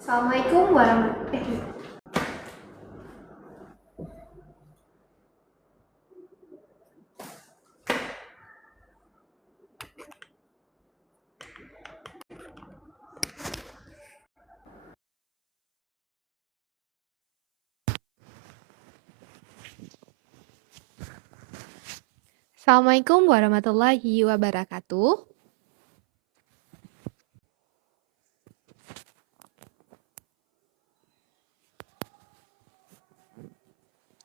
Assalamualaikum warahmatullahi. Assalamualaikum warahmatullahi wabarakatuh.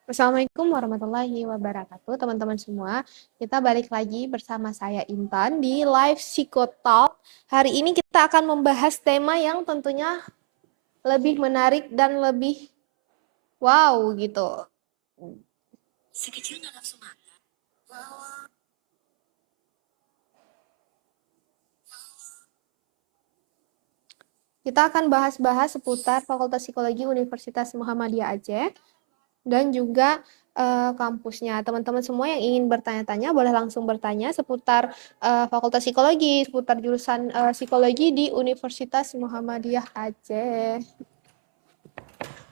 Assalamualaikum warahmatullahi wabarakatuh, teman-teman semua. Kita balik lagi bersama saya Intan di Live Psikotalk. Hari ini kita akan membahas tema yang tentunya lebih menarik dan lebih wow gitu. Sekecil nggak nafsu makan. Kita akan bahas-bahas seputar Fakultas Psikologi Universitas Muhammadiyah Aceh dan juga kampusnya. Teman-teman semua yang ingin bertanya-tanya boleh langsung bertanya seputar Fakultas Psikologi, seputar jurusan psikologi di Universitas Muhammadiyah Aceh.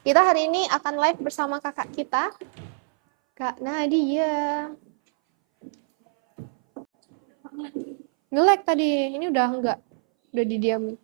Kita hari ini akan live bersama kakak kita, Kak Nadia. Nge-lag tadi, ini udah enggak, udah didiamin.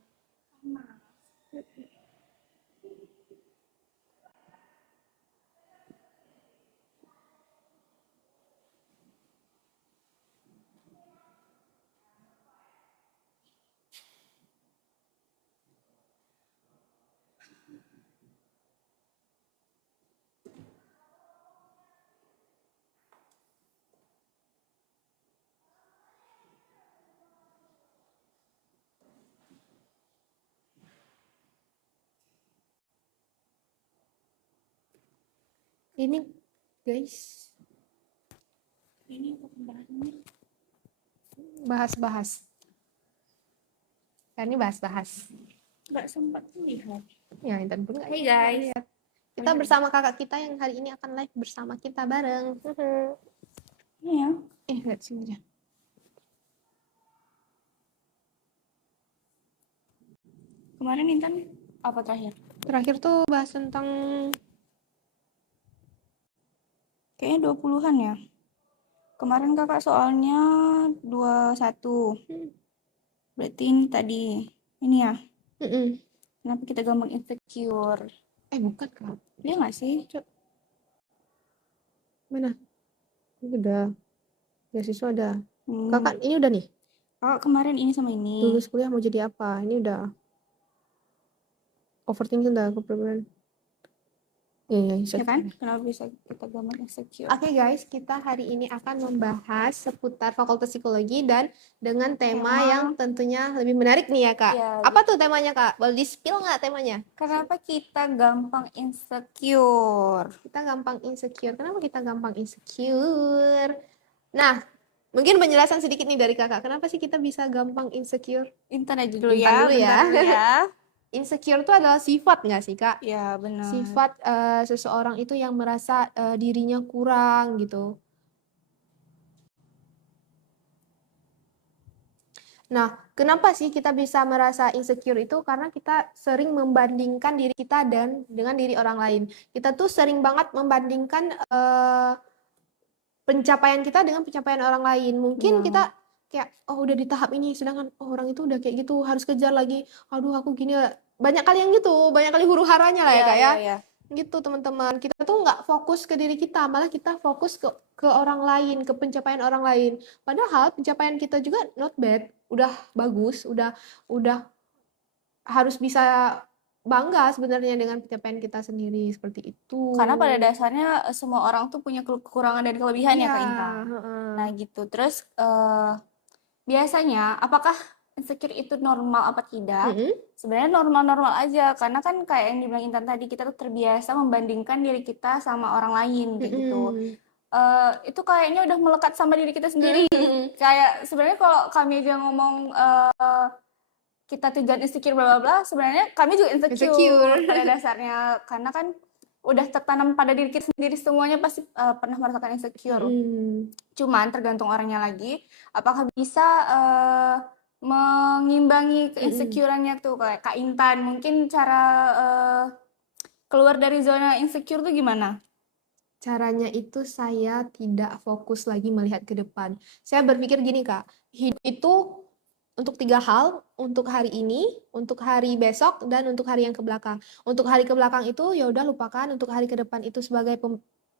Ini guys, ini bahas-bahas. Kan ini bahas-bahas. Nggak sempat lihat. Ya, Intan pun nggak Hey guys. lihat. Kita bersama kakak kita yang hari ini akan live bersama kita bareng. Iya. Lihat sini aja. Kemarin Intan apa terakhir? Terakhir tuh bahas tentang Kayaknya 20-an ya. Kemarin kakak soalnya 21. Berarti ini tadi. Ini ya. Kenapa kita gampang insecure? bukan Kak. Iya nggak sih? Mana? Ini udah. Beasiswa ada. Kakak ini udah nih. Kakak kemarin ini sama ini. Lulus kuliah mau jadi apa? Ini udah. Overthinking udah kebetulan. Ya kan? Kenapa bisa kita gampang insecure? Oke guys, kita hari ini akan membahas seputar Fakultas Psikologi dan dengan tema yang tentunya lebih menarik nih ya Kak. Ya, Apa tuh temanya Kak? Boleh di-spill nggak temanya? Kenapa kita gampang insecure? Kita gampang insecure. Kenapa kita gampang insecure? Nah, mungkin penjelasan sedikit nih dari Kakak. Kenapa sih kita bisa gampang insecure? Intan aja dulu Intan ya. dulu ya. Bentar dulu ya. Insecure itu adalah sifat nggak sih Kak? Ya benar. Sifat seseorang itu yang merasa dirinya kurang gitu. Nah, kenapa sih kita bisa merasa insecure itu? Karena kita sering membandingkan diri kita dan dengan diri orang lain. Kita tuh sering banget membandingkan pencapaian kita dengan pencapaian orang lain. Mungkin kita kayak, oh udah di tahap ini, sedangkan orang itu udah kayak gitu, harus kejar lagi. Aduh, aku gini. Banyak kali yang gitu, banyak kali huru haranya lah ya Kak ya. Gitu teman-teman. Kita tuh nggak fokus ke diri kita, malah kita fokus ke orang lain, ke pencapaian orang lain. Padahal pencapaian kita juga not bad, udah bagus, udah harus bisa bangga sebenarnya dengan pencapaian kita sendiri seperti itu. Karena pada dasarnya semua orang tuh punya kekurangan dan kelebihan ya Kak Intan. Nah gitu. Terus biasanya apakah insecure itu normal apa tidak? Sebenarnya normal-normal aja, karena kan kayak yang dibilang Intan tadi, kita tuh terbiasa membandingkan diri kita sama orang lain kayak gitu. Itu kayaknya udah melekat sama diri kita sendiri. Kayak sebenarnya kalau kami aja ngomong kita tujuan insecure bla bla bla, sebenarnya kami juga insecure pada dasarnya, karena kan udah tertanam pada diri kita sendiri, semuanya pasti pernah merasakan insecure. Cuman tergantung orangnya lagi, apakah bisa mengimbangi keinsecureannya tuh kayak Kak Intan, mungkin cara keluar dari zona insecure tuh gimana? Caranya itu saya tidak fokus lagi melihat ke depan. Saya berpikir gini Kak, hidup itu untuk 3 hal, untuk hari ini, untuk hari besok, dan untuk hari yang ke belakang. Untuk hari ke belakang itu ya udah lupakan, untuk hari ke depan itu sebagai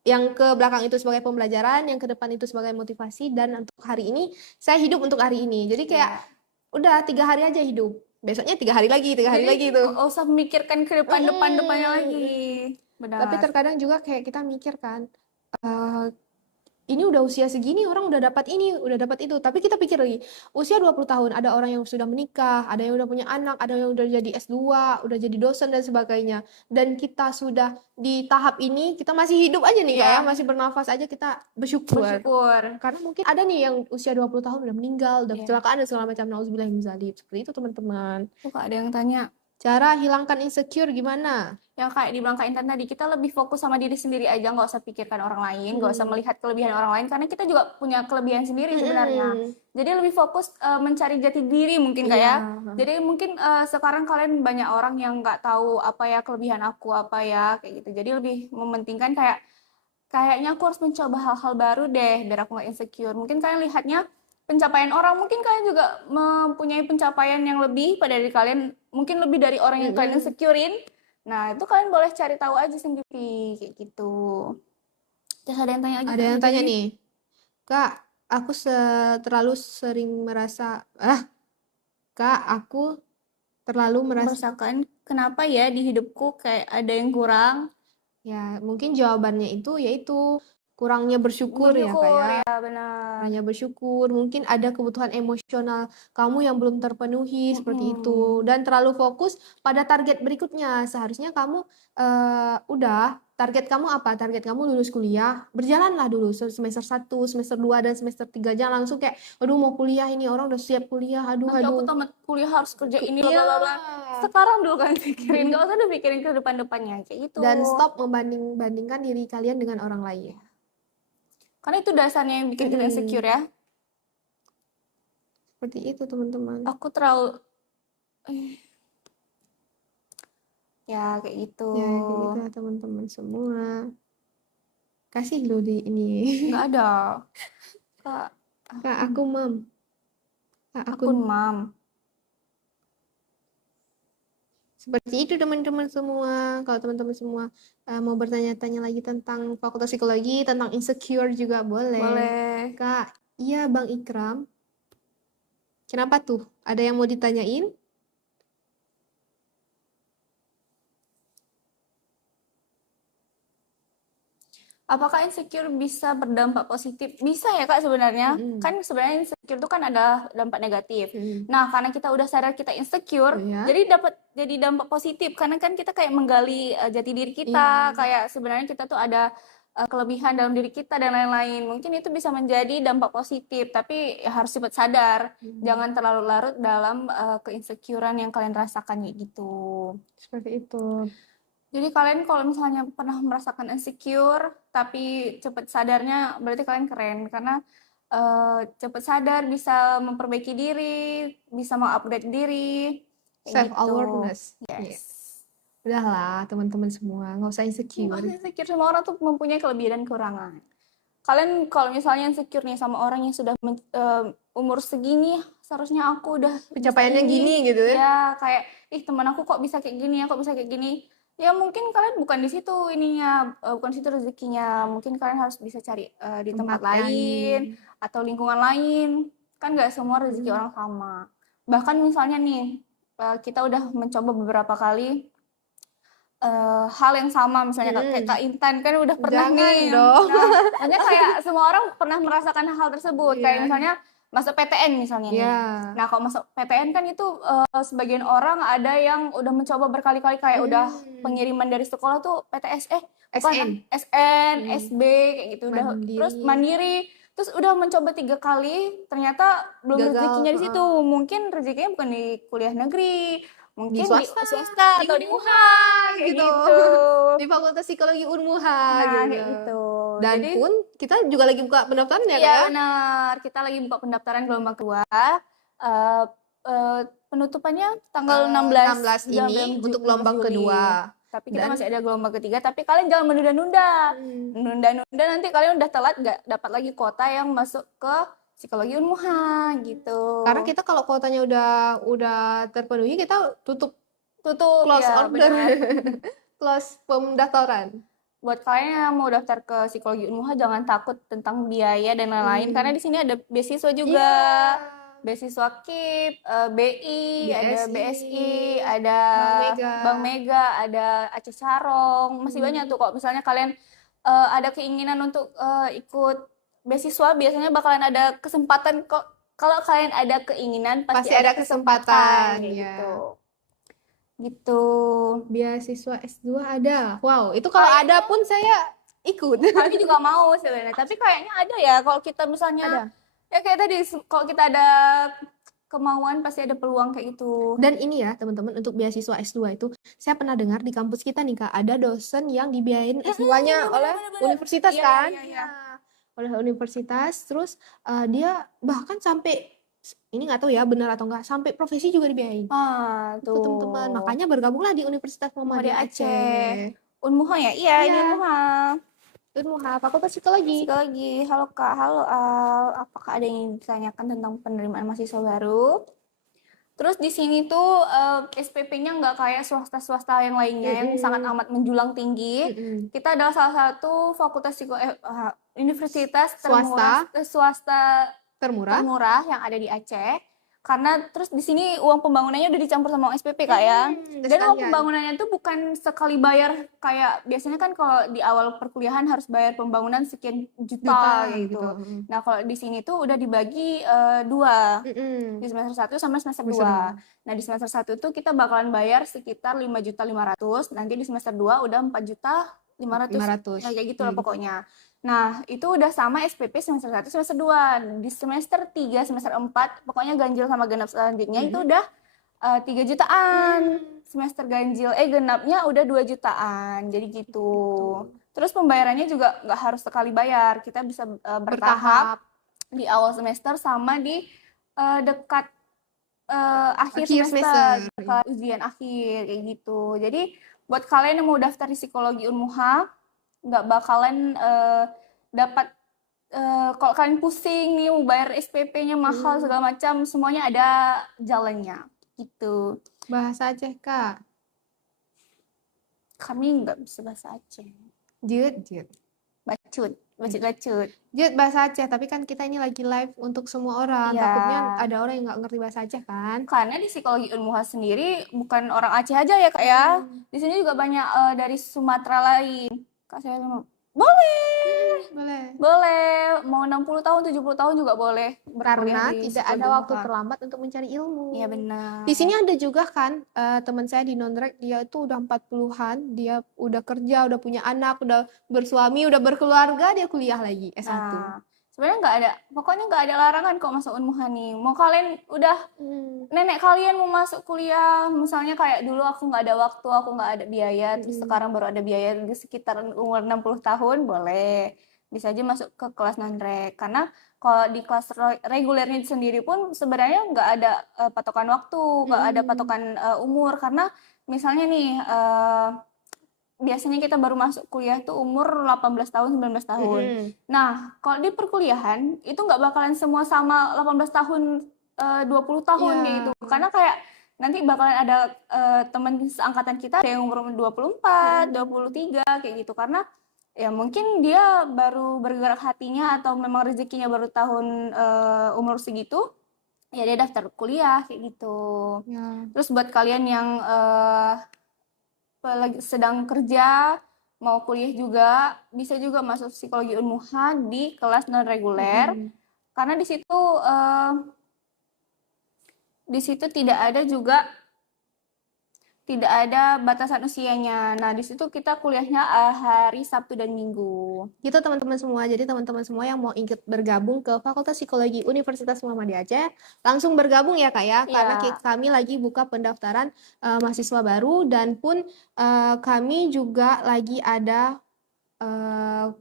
yang ke belakang itu sebagai pembelajaran, yang ke depan itu sebagai motivasi, dan untuk hari ini saya hidup untuk hari ini. Jadi kayak Ya. udah 3 hari aja hidup. Besoknya 3 hari lagi, 3 hari Jadi lagi itu. nggak usah memikirkan ke depannya lagi. Tapi Benar. terkadang juga kayak kita mikir kan, eh, ini udah usia segini orang udah dapat ini, udah dapat itu. Tapi kita pikir lagi, usia 20 tahun ada orang yang sudah menikah, ada yang udah punya anak, ada yang udah jadi S2, udah jadi dosen dan sebagainya. Dan kita sudah di tahap ini, kita masih hidup aja nih Kak ya, Iya, masih bernafas aja kita bersyukur. bersyukur. Karena mungkin ada nih yang usia 20 tahun udah meninggal, udah Iya. kecelakaan dan segala macam. Nauzubillah min dzalik. Seperti itu teman-teman. Tuh Kak, ada yang tanya. Cara hilangkan insecure gimana? Ya kayak dibilang Kak Intan tadi, kita lebih fokus sama diri sendiri aja, nggak usah pikirkan orang lain, nggak usah melihat kelebihan orang lain, karena kita juga punya kelebihan sendiri sebenarnya. Jadi lebih fokus mencari jati diri mungkin Kak ya. Jadi mungkin sekarang kalian banyak orang yang nggak tahu apa ya kelebihan aku apa ya kayak gitu. Jadi lebih mementingkan kayaknya aku harus mencoba hal-hal baru deh biar aku nggak insecure. Mungkin kalian lihatnya pencapaian orang, mungkin kalian juga mempunyai pencapaian yang lebih pada diri kalian, mungkin lebih dari orang yang kalian insecurein. Nah, itu kalian boleh cari tahu aja sendiri kayak gitu. Terus ada yang tanya lagi. Ada yang tanya nih, Kak, aku terlalu sering merasa, Kak, aku terlalu merasakan kenapa ya di hidupku kayak ada yang kurang. Ya, mungkin jawabannya itu yaitu kurangnya bersyukur ya Kak ya. Ya benar. Kurangnya bersyukur, mungkin ada kebutuhan emosional kamu yang belum terpenuhi seperti itu, dan terlalu fokus pada target berikutnya. Seharusnya kamu udah target kamu apa? Target kamu lulus kuliah, berjalanlah dulu semester 1, semester 2 dan semester 3. Jangan langsung kayak aduh mau kuliah ini orang udah siap kuliah, Nanti aku tamat kuliah harus kerja ini bla bla bla. Sekarang dulu kan pikirin, nggak usah udah pikirin ke depan-depannya kayak gitu. Dan stop membanding-bandingkan diri kalian dengan orang lain. Karena itu dasarnya yang bikin kita insecure ya. Seperti itu teman-teman. Aku terlalu ya kayak gitu. Ya kayak gitu ya teman-teman semua. Kasih lo di ini. Nggak ada. Kak aku mam. Kak Akun mam. Seperti itu teman-teman semua. Kalau teman-teman semua mau bertanya-tanya lagi tentang fakultas psikologi, tentang insecure juga boleh. Boleh. Kak, iya Bang Ikram. Kenapa tuh? Ada yang mau ditanyain? Apakah insecure bisa berdampak positif? Bisa ya Kak sebenarnya. Kan sebenarnya insecure itu kan ada dampak negatif. Nah, karena kita udah sadar kita insecure, jadi dampak positif karena kan kita kayak menggali jati diri kita, kayak sebenarnya kita tuh ada kelebihan dalam diri kita dan lain-lain. Mungkin itu bisa menjadi dampak positif, tapi ya harus cepat sadar. Jangan terlalu larut dalam keinsecurean yang kalian rasakan gitu. Seperti itu. Jadi kalian kalau misalnya pernah merasakan insecure, tapi cepat sadarnya berarti kalian keren. Karena cepat sadar bisa memperbaiki diri, bisa mengupgrade diri. Self-awareness. Yes. Udahlah teman-teman semua, nggak usah insecure. Insecure sama orang tuh mempunyai kelebihan dan kekurangan. Kalian kalau misalnya insecure nih sama orang yang sudah umur segini, seharusnya aku udah pencapaiannya gini gitu ya. Ya kayak, teman aku kok bisa kayak gini, aku bisa kayak gini. Ya mungkin kalian bukan di situ ininya, bukan di situ rezekinya. Mungkin kalian harus bisa cari di tempat lain atau lingkungan lain. Kan nggak semua rezeki orang sama. Bahkan misalnya nih, kita udah mencoba beberapa kali hal yang sama, misalnya kayak Kak Intan kan udah pernah nih. Dong. Nah, makanya kayak semua orang pernah merasakan hal tersebut. Kayak misalnya masuk PTN misalnya nih. Nah, kalau masuk PTN kan itu sebagian orang ada yang udah mencoba berkali-kali kayak udah pengiriman dari sekolah tuh PTS SN, SB kayak gitu udah terus mandiri. Terus udah mencoba 3 kali, ternyata belum rezekinya di situ. Mungkin rezekinya bukan di kuliah negeri, mungkin di swasta atau di UNHA gitu. Di Fakultas Psikologi Unmuha gitu. Dan jadi, pun kita juga lagi buka pendaftaran ya, Iya benar, kita lagi buka pendaftaran gelombang kedua. penutupannya tanggal 16 ini untuk gelombang Juli. kedua. Tapi kita masih ada gelombang ketiga, tapi kalian jangan menunda-nunda. Nunda-nunda nanti kalian udah telat, nggak dapat lagi kuota yang masuk ke psikologi Unmuha gitu. Karena kita kalau kuotanya udah terpenuhi, kita tutup close ya, order. Close pendaftaran. Buat kalian yang mau daftar ke psikologi Unmuha, jangan takut tentang biaya dan lain-lain, karena di sini ada beasiswa juga. Beasiswa KIP, BI, ada BSI, ada Bank Mega, ada Aceh Carong, masih banyak tuh. Kok misalnya kalian ada keinginan untuk ikut beasiswa, biasanya bakalan ada kesempatan kok. Kalau kalian ada keinginan, pasti ada kesempatan gitu. Gitu. Beasiswa S2 ada. Wow, itu kalau ada pun saya ikut. Kami juga mau sebenarnya, tapi kayaknya ada ya kalau kita misalnya ada. Ya kayak tadi, kalau kita ada kemauan pasti ada peluang kayak gitu. Dan ini ya teman-teman, untuk beasiswa S2 itu saya pernah dengar di kampus kita nih Kak, ada dosen yang dibiayain S2-nya oleh universitas kan? Iya. Oleh universitas, terus dia bahkan sampai, ini nggak tahu ya benar atau enggak, sampai profesi juga dibiayain. Tuh. Teman-teman, makanya bergabunglah di Universitas Muhammadiyah Aceh. Unmuha ya? Iya, ini Unmuha. Unmuha, Fakultas Psikologi. Halo Kak, halo Al. Apakah ada yang ditanyakan tentang penerimaan mahasiswa baru? Terus di sini tuh SPP-nya nggak kayak swasta-swasta yang lainnya yang sangat amat menjulang tinggi. Kita adalah salah satu fakultas universitas swasta termurah yang ada di Aceh. Karena terus di sini uang pembangunannya udah dicampur sama SPP Kak ya. Dan uang pembangunannya itu bukan sekali bayar kayak biasanya kan kalau di awal perkuliahan harus bayar pembangunan sekian juta gitu. Nah, kalau di sini tuh udah dibagi dua. Di semester 1 sama semester 2. Nah, di semester 1 tuh kita bakalan bayar sekitar 5.500.000. Nanti di semester 2 udah 4.500.000. Ya, kayak gitu lah pokoknya. Nah, itu udah sama SPP semester 1, semester 2. Di semester 3, semester 4, pokoknya ganjil sama genap selanjutnya itu udah 3 jutaan. Semester genapnya udah 2 jutaan. Jadi gitu. Terus pembayarannya juga nggak harus sekali bayar. Kita bisa bertahap di awal semester sama di dekat akhir semester. Dekat ujian akhir, kayak gitu. Jadi buat kalian yang mau daftar di psikologi Unmuha, nggak bakalan dapat kalau kalian pusing nih mau bayar SPP-nya mahal segala macam, semuanya ada jalannya gitu. Bahasa Aceh Kak? Kami nggak bisa bahasa Aceh. Jut. Bacut. Jut bahasa Aceh, tapi kan kita ini lagi live untuk semua orang. Takutnya ada orang yang nggak ngerti bahasa Aceh kan? Karena di psikologi Unmuha sendiri bukan orang Aceh aja ya Kak ya. Di sini juga banyak dari Sumatera lain. Kak, saya boleh. Mau 60 tahun, 70 tahun juga boleh. Karena tidak ada waktu terlambat untuk mencari ilmu. Iya benar. Di sini ada juga kan teman saya di Nonrek, dia itu udah 40-an, dia udah kerja, udah punya anak, udah bersuami, udah berkeluarga, dia kuliah lagi S1. Nah, sebenarnya pokoknya nggak ada larangan kok masuk Unmuha nih. Mau kalian udah nenek kalian mau masuk kuliah, misalnya kayak dulu aku nggak ada waktu, aku nggak ada biaya, terus sekarang baru ada biaya di sekitar umur 60 tahun, boleh. Bisa aja masuk ke kelas non-reg. Karena kalau di kelas regulernya sendiri pun sebenarnya nggak ada patokan waktu, nggak ada patokan umur. Karena misalnya nih, biasanya kita baru masuk kuliah tuh umur 18 tahun, 19 tahun. Nah, kalau di perkuliahan itu nggak bakalan semua sama 18 tahun, 20 tahun gitu. Karena kayak nanti bakalan ada teman seangkatan kita ada yang umur 24, 23 kayak gitu. Karena ya mungkin dia baru bergerak hatinya atau memang rezekinya baru tahun umur segitu, ya dia daftar kuliah kayak gitu. Terus buat kalian yang sedang kerja, mau kuliah juga, bisa juga masuk psikologi Unmuha di kelas non reguler. Karena di situ tidak ada batasan usianya. Nah, di situ kita kuliahnya hari Sabtu dan Minggu. Gitu teman-teman semua. Jadi teman-teman semua yang mau ikut bergabung ke Fakultas Psikologi Universitas Muhammadiyah Aceh, langsung bergabung ya Kak ya. Karena kami lagi buka pendaftaran mahasiswa baru, dan pun kami juga lagi ada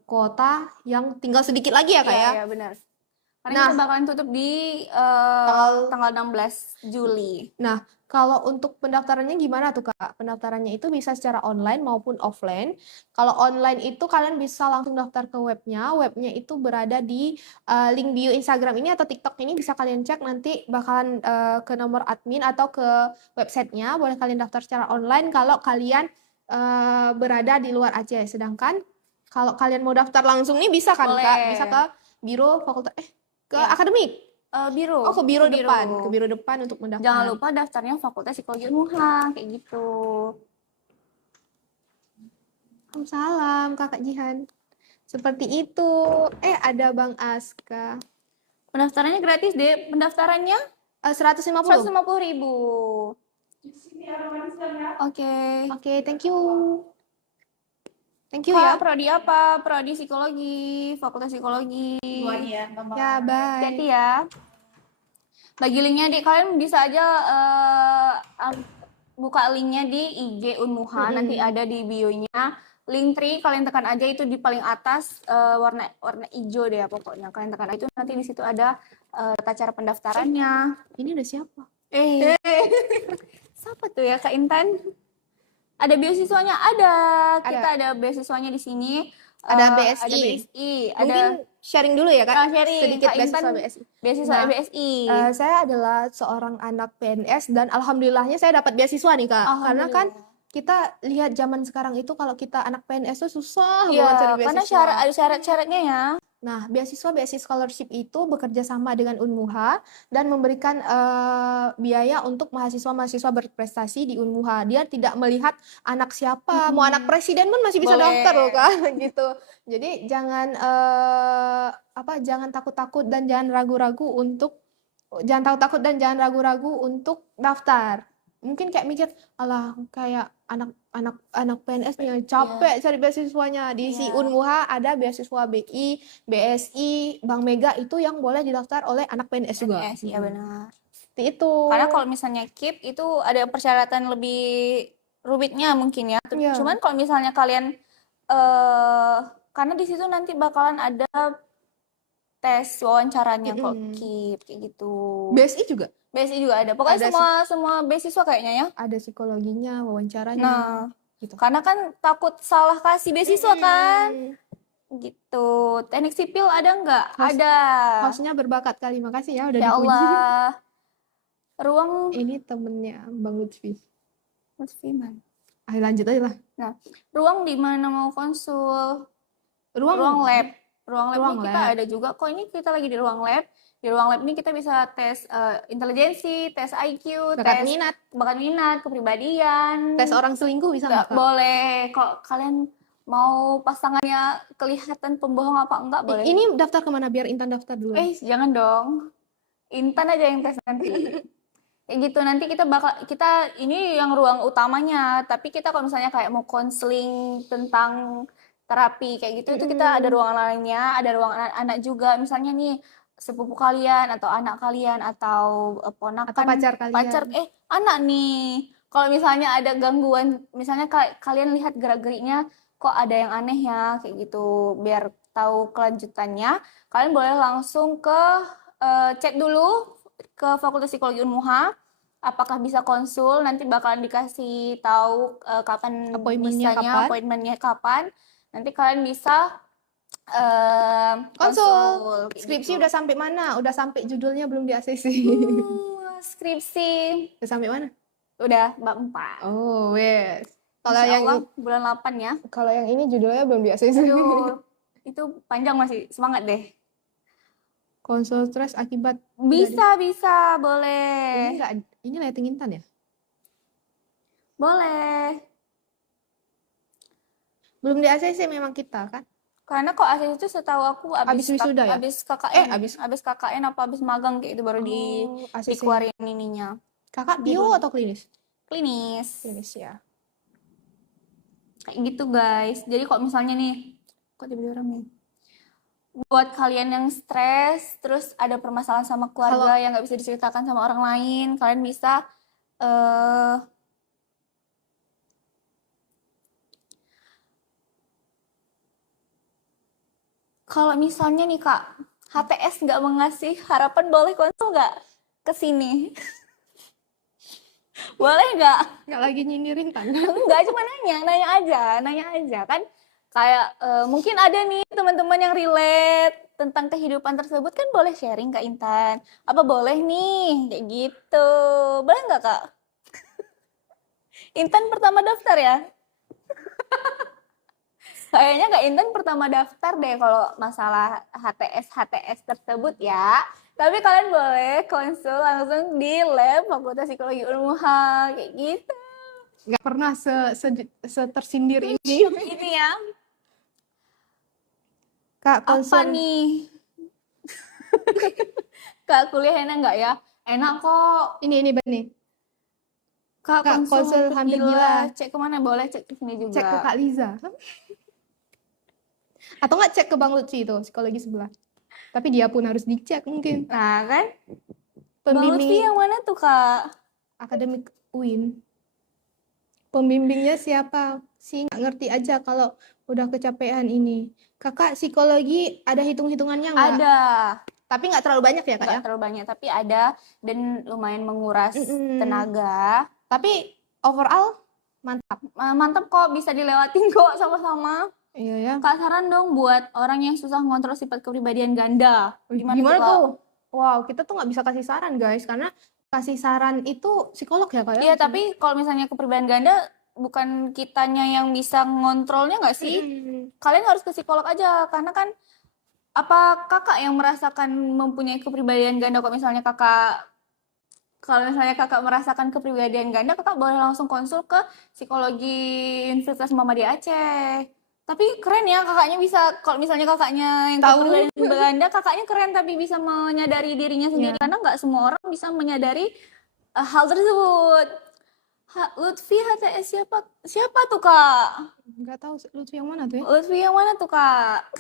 kuota yang tinggal sedikit lagi ya Kak ya. Iya, benar. Karena kita Nah, bakalan tutup di tanggal tanggal 16 Juli. Nah, kalau untuk pendaftarannya gimana tuh Kak? Pendaftarannya itu bisa secara online maupun offline. Kalau online itu kalian bisa langsung daftar ke webnya. Webnya itu berada di link bio Instagram ini atau TikTok ini bisa kalian cek nanti bakalan ke nomor admin atau ke websitenya. Boleh kalian daftar secara online kalau kalian berada di luar Aceh. Sedangkan kalau kalian mau daftar langsung nih bisa kan Kak? Bisa Boleh. ke biro fakultas ke Ya. akademik. Biro. Oh, ke biro Ke depan, biro. ke biro depan untuk mendaftar. Jangan lupa daftarnya Fakultas Psikologi Unmuha, kayak gitu. Salam Kakak Jihan. Seperti itu. Ada Bang Aska. Pendaftarannya gratis deh. Pendaftarannya 150. 150.000. Oke. Oke, thank you. Thank you Kak, ya. prodi apa? Prodi Psikologi, Fakultas Psikologi. Ya, bye. Hati-hati ya. Bagi linknya kalian bisa aja buka linknya di IG Unmuha, nanti ada di bio-nya. Linktree kalian tekan aja itu di paling atas warna hijau deh ya pokoknya. Kalian tekan itu nanti di situ ada tata cara pendaftarannya. Ini udah siapa? Siapa tuh ya Kak Intan? Ada beasiswanya, ada. Kita Ada. ada beasiswanya di sini. Ada Ada BSI. BSI. Mungkin sharing dulu ya Kak. sharing Sedikit Kak Intan, beasiswa BSI. beasiswa Nah, BSI. Saya adalah seorang anak PNS dan alhamdulillahnya saya dapat beasiswa nih Kak. Karena kan kita lihat zaman sekarang itu kalau kita anak PNS tuh susah banget cari Karena beasiswa. ada syarat-syaratnya ya. Nah, beasiswa scholarship itu bekerja sama dengan Unmuha dan memberikan biaya untuk mahasiswa-mahasiswa berprestasi di Unmuha. Dia tidak melihat anak siapa, mau anak presiden pun masih bisa daftar loh Kak, gitu. Jadi jangan takut-takut dan jangan ragu-ragu untuk daftar. Mungkin kayak mikir, alah kayak anak PNS-nya capek cari beasiswanya. Di si Unmuha ada beasiswa BI, BSI, Bank Mega itu yang boleh didaftar oleh anak PNS juga. Iya benar. Seperti itu. Karena kalau misalnya KIP itu ada persyaratan lebih rumitnya mungkin ya. Cuman kalau misalnya kalian karena di situ nanti bakalan ada tes wawancaranya kalau KIP kayak gitu. BSI juga? BSI juga ada. Pokoknya semua beasiswa kayaknya ya. Ada psikologinya, wawancaranya. Nah, gitu. Karena kan takut salah kasih beasiswa kan. Gitu. Teknik sipil ada nggak? Ada. Hostnya berbakat kali. Makasih ya udah Ya dipuji. Allah. Ruang. Ini temennya Bang Lutfi. Lutfi man. Ayo lanjut aja lah. Nah, ruang di mana mau konsul? Ruang lab. Ruang lab ini kita ada juga. Kok ini kita lagi di ruang lab. Di ruang lab ini kita bisa tes intelijensi, tes IQ, bakat minat, kepribadian. Tes orang selingkuh bisa nggak? Boleh. Kok kalian mau pasangannya kelihatan pembohong apa enggak boleh. Ini daftar kemana biar Intan daftar dulu? Jangan dong. Intan aja yang tes nanti. Kayak gitu nanti kita ini yang ruang utamanya, tapi kita kalau misalnya kayak mau konseling tentang terapi kayak gitu itu kita ada ruangan lainnya, ada ruang anak-anak juga. Misalnya nih sepupu kalian atau anak kalian atau ponakan atau pacar kalian. Anak nih. Kalau misalnya ada gangguan, misalnya kalian lihat gerak-geriknya kok ada yang aneh ya kayak gitu, biar tahu kelanjutannya kalian boleh langsung ke cek dulu ke Fakultas Psikologi Unmuha apakah bisa konsul, nanti bakalan dikasih tahu kapan appointment-nya kapan. Nanti kalian bisa konsul. Skripsi gitu. Udah sampai mana? Udah sampai judulnya belum di ACC. Skripsi udah sampai mana? Udah bab 4. Oh, wes. Kalau yang bulan 8 ya. Kalau yang ini judulnya belum di ACC. Itu panjang masih, semangat deh. Konsul stres akibat bisa boleh. Ini lighting Intan ya? Boleh. Belum di ACC memang kita kan? Karena kok ACC itu setahu aku abis wisuda ya? Abis KKN. Abis KKN apa abis magang kayak itu baru dikeluarin ininya. Kakak bio atau klinis? Klinis ya. Kayak gitu guys. Jadi kalau misalnya nih, kok tiba-tiba orang nih? Buat kalian yang stres, terus ada permasalahan sama keluarga yang nggak bisa diceritakan sama orang lain, kalian bisa kalau misalnya nih Kak, HTS nggak mengasih harapan, boleh konsul nggak ke sini? Boleh nggak? Nggak lagi nyindirin kan? Enggak, cuma nanya aja kan, kayak mungkin ada nih teman-teman yang relate tentang kehidupan tersebut, kan boleh sharing ke Intan. Apa boleh nih kayak gitu? Boleh nggak Kak? Intan pertama daftar ya? Kayaknya Kak Intan pertama daftar deh kalau masalah HTS tersebut ya. Tapi kalian boleh konsul langsung di lab Fakultas Psikologi Unmuha kayak gitu. Nggak pernah tersindir ini. Ini ya. Kak, Apa konser nih? Kak, kuliah enak nggak ya? Enak kok. ini Bani. Kak, Kak, konsul konser hampir gila. Cek kemana? Boleh cek ke sini juga. Cek ke Kak Liza. Atau nggak cek ke Bang Lutfi itu, psikologi sebelah. Tapi dia pun harus dicek mungkin. Nah kan? Bang Lutfi yang mana tuh Kak? Akademik UIN. Pembimbingnya siapa? Sih nggak ngerti aja kalau udah kecapean ini. Kakak psikologi ada hitung-hitungannya nggak? Ada. Tapi nggak terlalu banyak ya Kak ya? Nggak terlalu banyak, tapi ada dan lumayan menguras tenaga. Tapi overall mantap. Mantap kok, bisa dilewatin kok sama-sama. Iya ya. Kak, saran dong buat orang yang susah ngontrol sifat kepribadian ganda. Gimana tuh? Wow, kita tuh nggak bisa kasih saran guys, karena kasih saran itu psikolog ya Kak ya? Iya, tapi kalau misalnya kepribadian ganda, bukan kitanya yang bisa ngontrolnya nggak sih? Kalian harus ke psikolog aja, karena kan apa kakak yang merasakan mempunyai kepribadian ganda? Kalau misalnya kakak merasakan kepribadian ganda, kakak boleh langsung konsul ke psikologi Universitas Muhammadiyah Aceh. Tapi keren ya kakaknya bisa, kalau misalnya kakaknya yang kepribadian ganda, kakaknya keren tapi bisa menyadari dirinya sendiri, karena nggak semua orang bisa menyadari hal tersebut. Lutfi HTS siapa tuh Kak? Nggak tahu Lutfi yang mana tuh ya? Lutfi yang mana tuh Kak?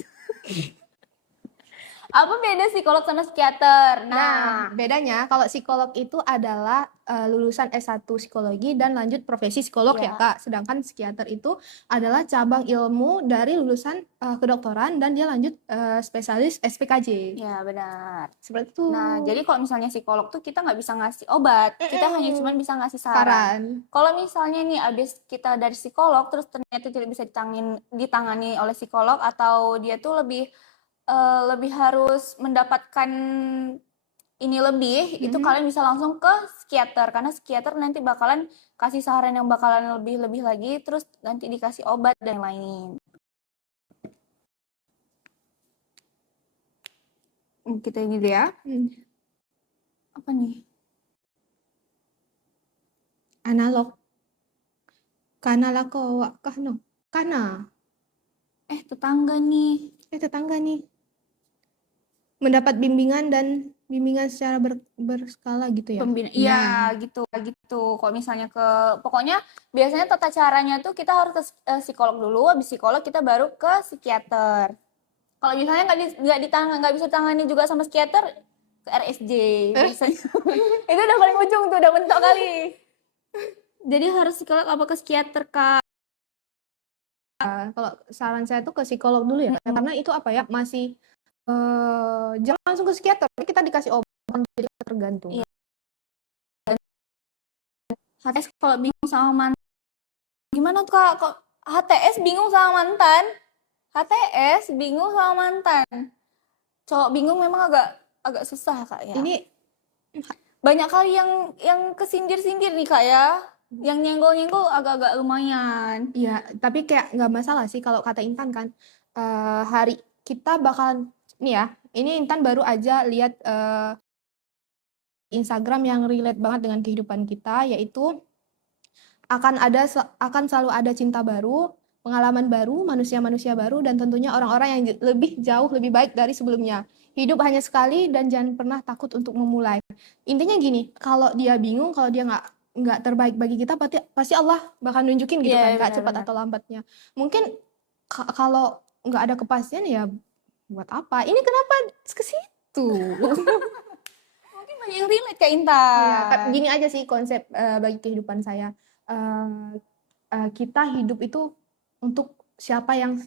Apa beda psikolog sama psikiater? Nah, bedanya kalau psikolog itu adalah lulusan S1 psikologi dan lanjut profesi psikolog ya Kak. Sedangkan psikiater itu adalah cabang ilmu dari lulusan kedokteran dan dia lanjut spesialis SPKJ. Ya benar. Seperti itu. Nah, jadi kalau misalnya psikolog tuh kita nggak bisa ngasih obat, kita hanya cuma bisa ngasih saran. Kalau misalnya nih abis kita dari psikolog terus ternyata tidak bisa ditangani oleh psikolog, atau dia tuh lebih harus mendapatkan ini lebih, itu kalian bisa langsung ke psikiater, karena psikiater nanti bakalan kasih saran yang bakalan lebih lagi, terus nanti dikasih obat dan lain-lain. Kita ini deh ya. Apa nih? Analog. Kana lako wakah no. Kana. Tetangga nih. Mendapat bimbingan secara berskala gitu ya. Iya, gitu. Kalau misalnya pokoknya biasanya tata caranya tuh kita harus ke psikolog dulu, habis psikolog kita baru ke psikiater. Kalau misalnya nggak bisa ditangani juga sama psikiater, ke RSJ biasanya. Itu udah paling ujung tuh, udah mentok kali. Jadi harus psikolog apa ke psikiater Kak? Kalau saran saya tuh ke psikolog dulu ya, karena itu apa ya, masih jangan langsung ke psikiater, kita dikasih obat jadi tergantung. Iya. HTS kalau bingung sama mantan, gimana tuh Kak? Kok HTS bingung sama mantan? HTS bingung sama mantan. Cowok bingung memang agak susah Kak ya. Ini banyak kali yang kesindir-sindir nih Kak ya. Yang nyenggol-nyenggol agak-agak lumayan. Iya, tapi kayak nggak masalah sih kalau kata Intan kan. Hari kita bakalan nih ya, ini Intan baru aja lihat Instagram yang relate banget dengan kehidupan kita, yaitu akan selalu ada cinta baru, pengalaman baru, manusia-manusia baru, dan tentunya orang-orang yang jauh lebih baik dari sebelumnya. Hidup hanya sekali dan jangan pernah takut untuk memulai. Intinya gini, kalau dia bingung, kalau dia nggak terbaik bagi kita, pasti Allah bakal nunjukin gitu kan, Kak, cepat atau lambatnya. Mungkin kalau nggak ada kepastian ya buat apa? Ini kenapa ke situ? Mungkin banyak yang relate Kak Intan. Ya, gini aja sih konsep bagi kehidupan saya. Kita hidup itu untuk siapa yang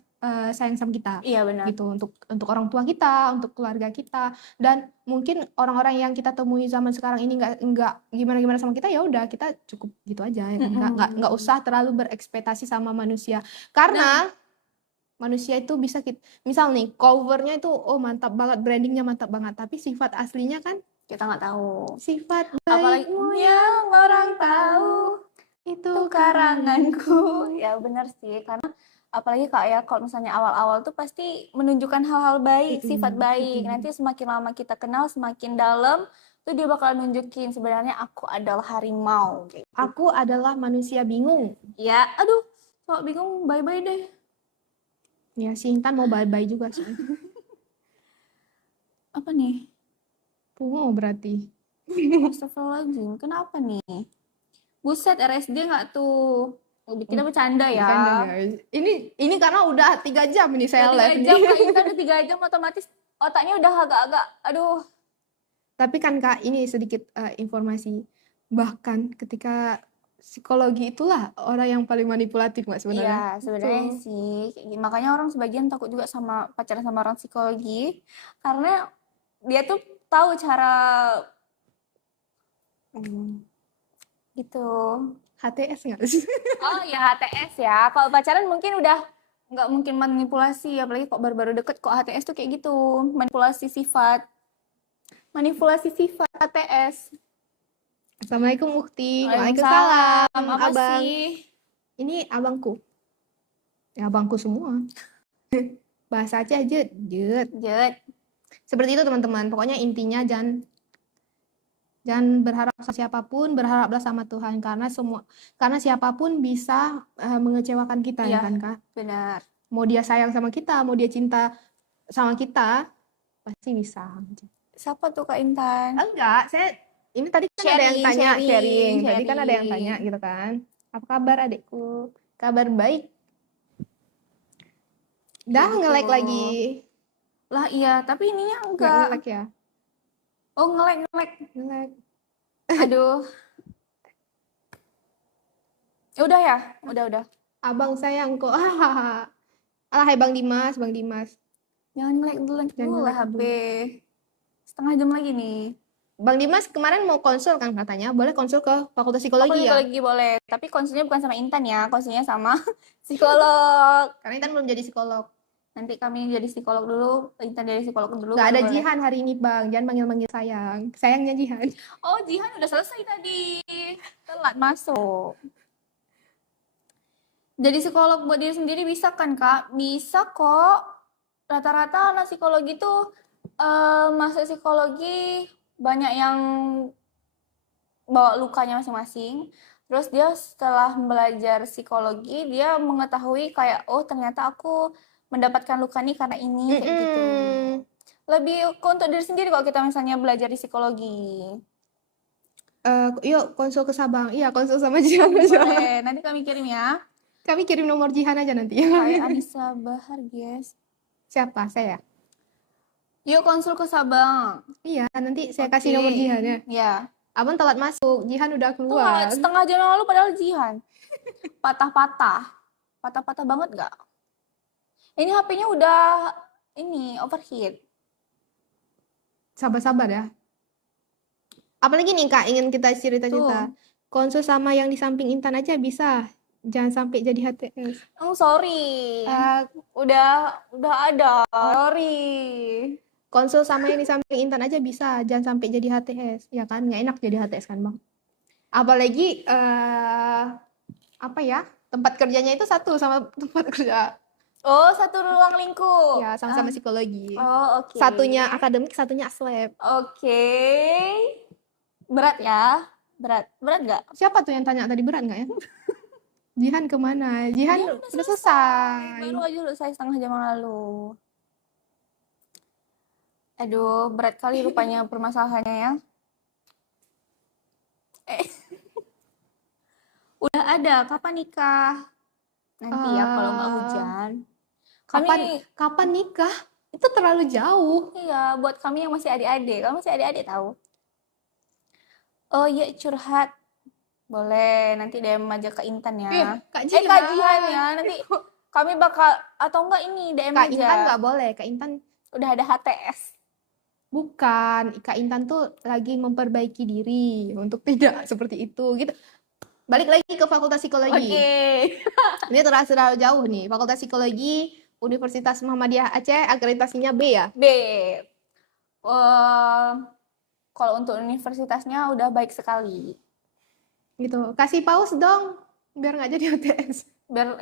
sayang sama kita. Iya benar. Gitu, untuk orang tua kita, untuk keluarga kita, dan mungkin orang-orang yang kita temui zaman sekarang ini nggak gimana-gimana sama kita, ya udah kita cukup gitu aja, nggak usah terlalu berekspektasi sama manusia, karena manusia itu bisa misal nih covernya itu mantap banget, brandingnya mantap banget, tapi sifat aslinya kan kita nggak tahu. Sifat Apalagi baikmu yang orang tahu itu karanganku. Ya benar sih, karena apalagi Kak ya, kalau misalnya awal-awal tuh pasti menunjukkan hal-hal baik, sifat baik. Nanti semakin lama kita kenal, semakin dalam, tuh dia bakal nunjukin sebenarnya aku adalah harimau. Gitu. Aku adalah manusia bingung. Ya, aduh, kalau bingung bye-bye deh. Ya, si Intan mau bye-bye juga sih. Apa nih? Pungo berarti. Astagfirullahaladzim, kenapa nih? Buset, RSD nggak tuh? Kita bercanda ya. Bercanda, guys. Ini karena udah 3 jam ini saya live. 3 jam Kak, kita udah 3 jam otomatis otaknya udah agak-agak aduh. Tapi kan Kak, ini sedikit informasi. Bahkan ketika psikologi itulah orang yang paling manipulatif Mbak sebenarnya. Iya, sebenarnya sih. Makanya orang sebagian takut juga sama pacaran sama orang psikologi karena dia tuh tahu cara gitu. HTS nggak sih? Oh ya HTS ya. Kalau pacaran mungkin udah nggak mungkin manipulasi, apalagi kok baru-baru deket kok HTS tuh kayak gitu, manipulasi sifat HTS. Assalamualaikum Ukti. Waalaikumsalam. Apa Abang. sih? Ini abangku. Ya abangku semua. Bahasa aja jet. Seperti itu teman-teman. Pokoknya intinya jangan berharap sama siapapun, berharaplah sama Tuhan, karena siapapun bisa mengecewakan kita, ya kan Kak? Benar. Mau dia sayang sama kita, mau dia cinta sama kita, pasti bisa. Siapa tuh Kak Intan? Enggak, ini tadi kan ada yang tanya sharing. Tadi kan ada yang tanya gitu kan. Apa kabar adikku? Kabar baik. Dah gitu. Nge-like lagi. Lah iya, tapi ininya enggak. Nge-like ya. Oh, nge-like. Aduh. Udah ya? Udah. Abang sayang kok. Hai Bang Dimas. Jangan nge-like dulu lah HP. Setengah jam lagi nih. Bang Dimas kemarin mau konsul kan katanya. Boleh konsul ke Fakultas Psikologi ya? Psikologi boleh. Tapi konsulnya bukan sama Intan ya. Konsulnya sama psikolog. Karena Intan belum jadi psikolog. Nanti kami jadi psikolog dulu, Intan jadi psikolog dulu. Gak ada Jihan hari ini Bang, jangan manggil-manggil sayang. Sayangnya Jihan. Oh, Jihan udah selesai tadi. Telat masuk. Jadi psikolog buat diri sendiri bisa kan Kak? Bisa kok. Rata-rata anak psikologi tuh masuk psikologi banyak yang bawa lukanya masing-masing. Terus dia setelah belajar psikologi, dia mengetahui kayak, oh ternyata aku mendapatkan luka nih karena ini, kayak gitu. Lebih untuk diri sendiri kalau kita misalnya belajar di psikologi. Yuk konsul ke Sabang. Iya, konsul sama Jihan. Boleh, nanti kami kirim ya. Kami kirim nomor Jihan aja nanti. Kayak Anissa Bahar, guys. Siapa? Saya? Yuk konsul ke Sabang. Iya, nanti saya kasih nomor Jihan ya. Iya. Abang telat masuk, Jihan udah keluar. Tuh, setengah jam lalu padahal Jihan. Patah-patah banget gak? Ini HP-nya udah overheat. Sabar-sabar ya. Apalagi nih Kak, ingin kita cerita-cerita. Konsul sama yang di samping Intan aja bisa. Jangan sampai jadi HTS. Oh, sorry. Udah ada. Sorry. Konsul sama yang di samping Intan aja bisa. Jangan sampai jadi HTS. Ya kan? Nggak enak jadi HTS kan Bang? Apalagi tempat kerjanya itu satu sama tempat kerja. Oh, satu ruang lingkup. Ya, sama-sama psikologi. Oh, oke. Satunya akademik, satunya aslab. Oke. Berat ya? Berat nggak? Siapa tuh yang tanya tadi, berat nggak ya? Jihan kemana? Jihan udah selesai. Baru aja selesai setengah jam lalu. Aduh, berat kali rupanya permasalahannya ya. Udah ada, kapan nikah? Nanti ya kalau nggak hujan. Kapan nikah? Itu terlalu jauh. Iya, buat kami yang masih adik-adik. Kalau masih adik-adik tahu. Oh iya, curhat. Boleh, nanti DM aja ke Intan ya. Kak Jihan ya. Nanti Kami bakal, atau enggak ini DM Kak aja. Intan nggak boleh, Kak Intan Udah ada HTS. bukan. Kak Intan tuh lagi memperbaiki diri untuk tidak seperti itu gitu. Balik lagi ke Fakultas Psikologi. Ini terlalu jauh nih. Fakultas Psikologi Universitas Muhammadiyah Aceh, akreditasinya B ya? B. Kalau untuk universitasnya udah baik sekali. Gitu. Kasih pause dong, biar nggak jadi UTS. Biar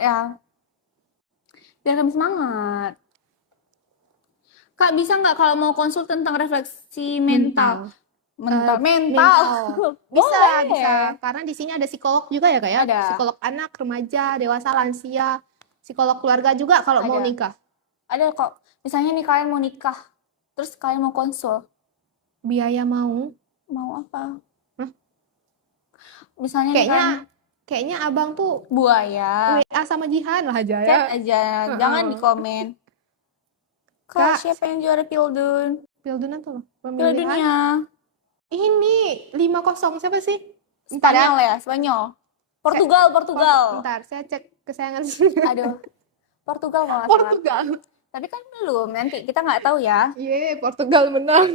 kami semangat. Kak, bisa nggak kalau mau konsul tentang refleksi mental? Mental. Bisa, Boleh. bisa. Karena di sini ada psikolog juga ya, Kak ya? Ada. Psikolog anak, remaja, dewasa, lansia, psikolog keluarga juga kalau mau nikah. Ada kok. Misalnya nih kalian mau nikah, terus kalian mau konsul. Biaya mau apa? Hah? Misalnya kayaknya abang tuh buaya. WA sama Jihan lah aja ya. Chat aja, jangan di komen. Kak, siapa yang juara Pildun? Pildun apa loh? Pildunnya. Ini 5-0 siapa sih? Spanyol ya, Spanyol. Portugal. Bentar, saya cek kesayangan. Aduh, Portugal malah. Portugal. Tapi kan belum, nanti kita nggak tahu ya. Iya, Portugal menang.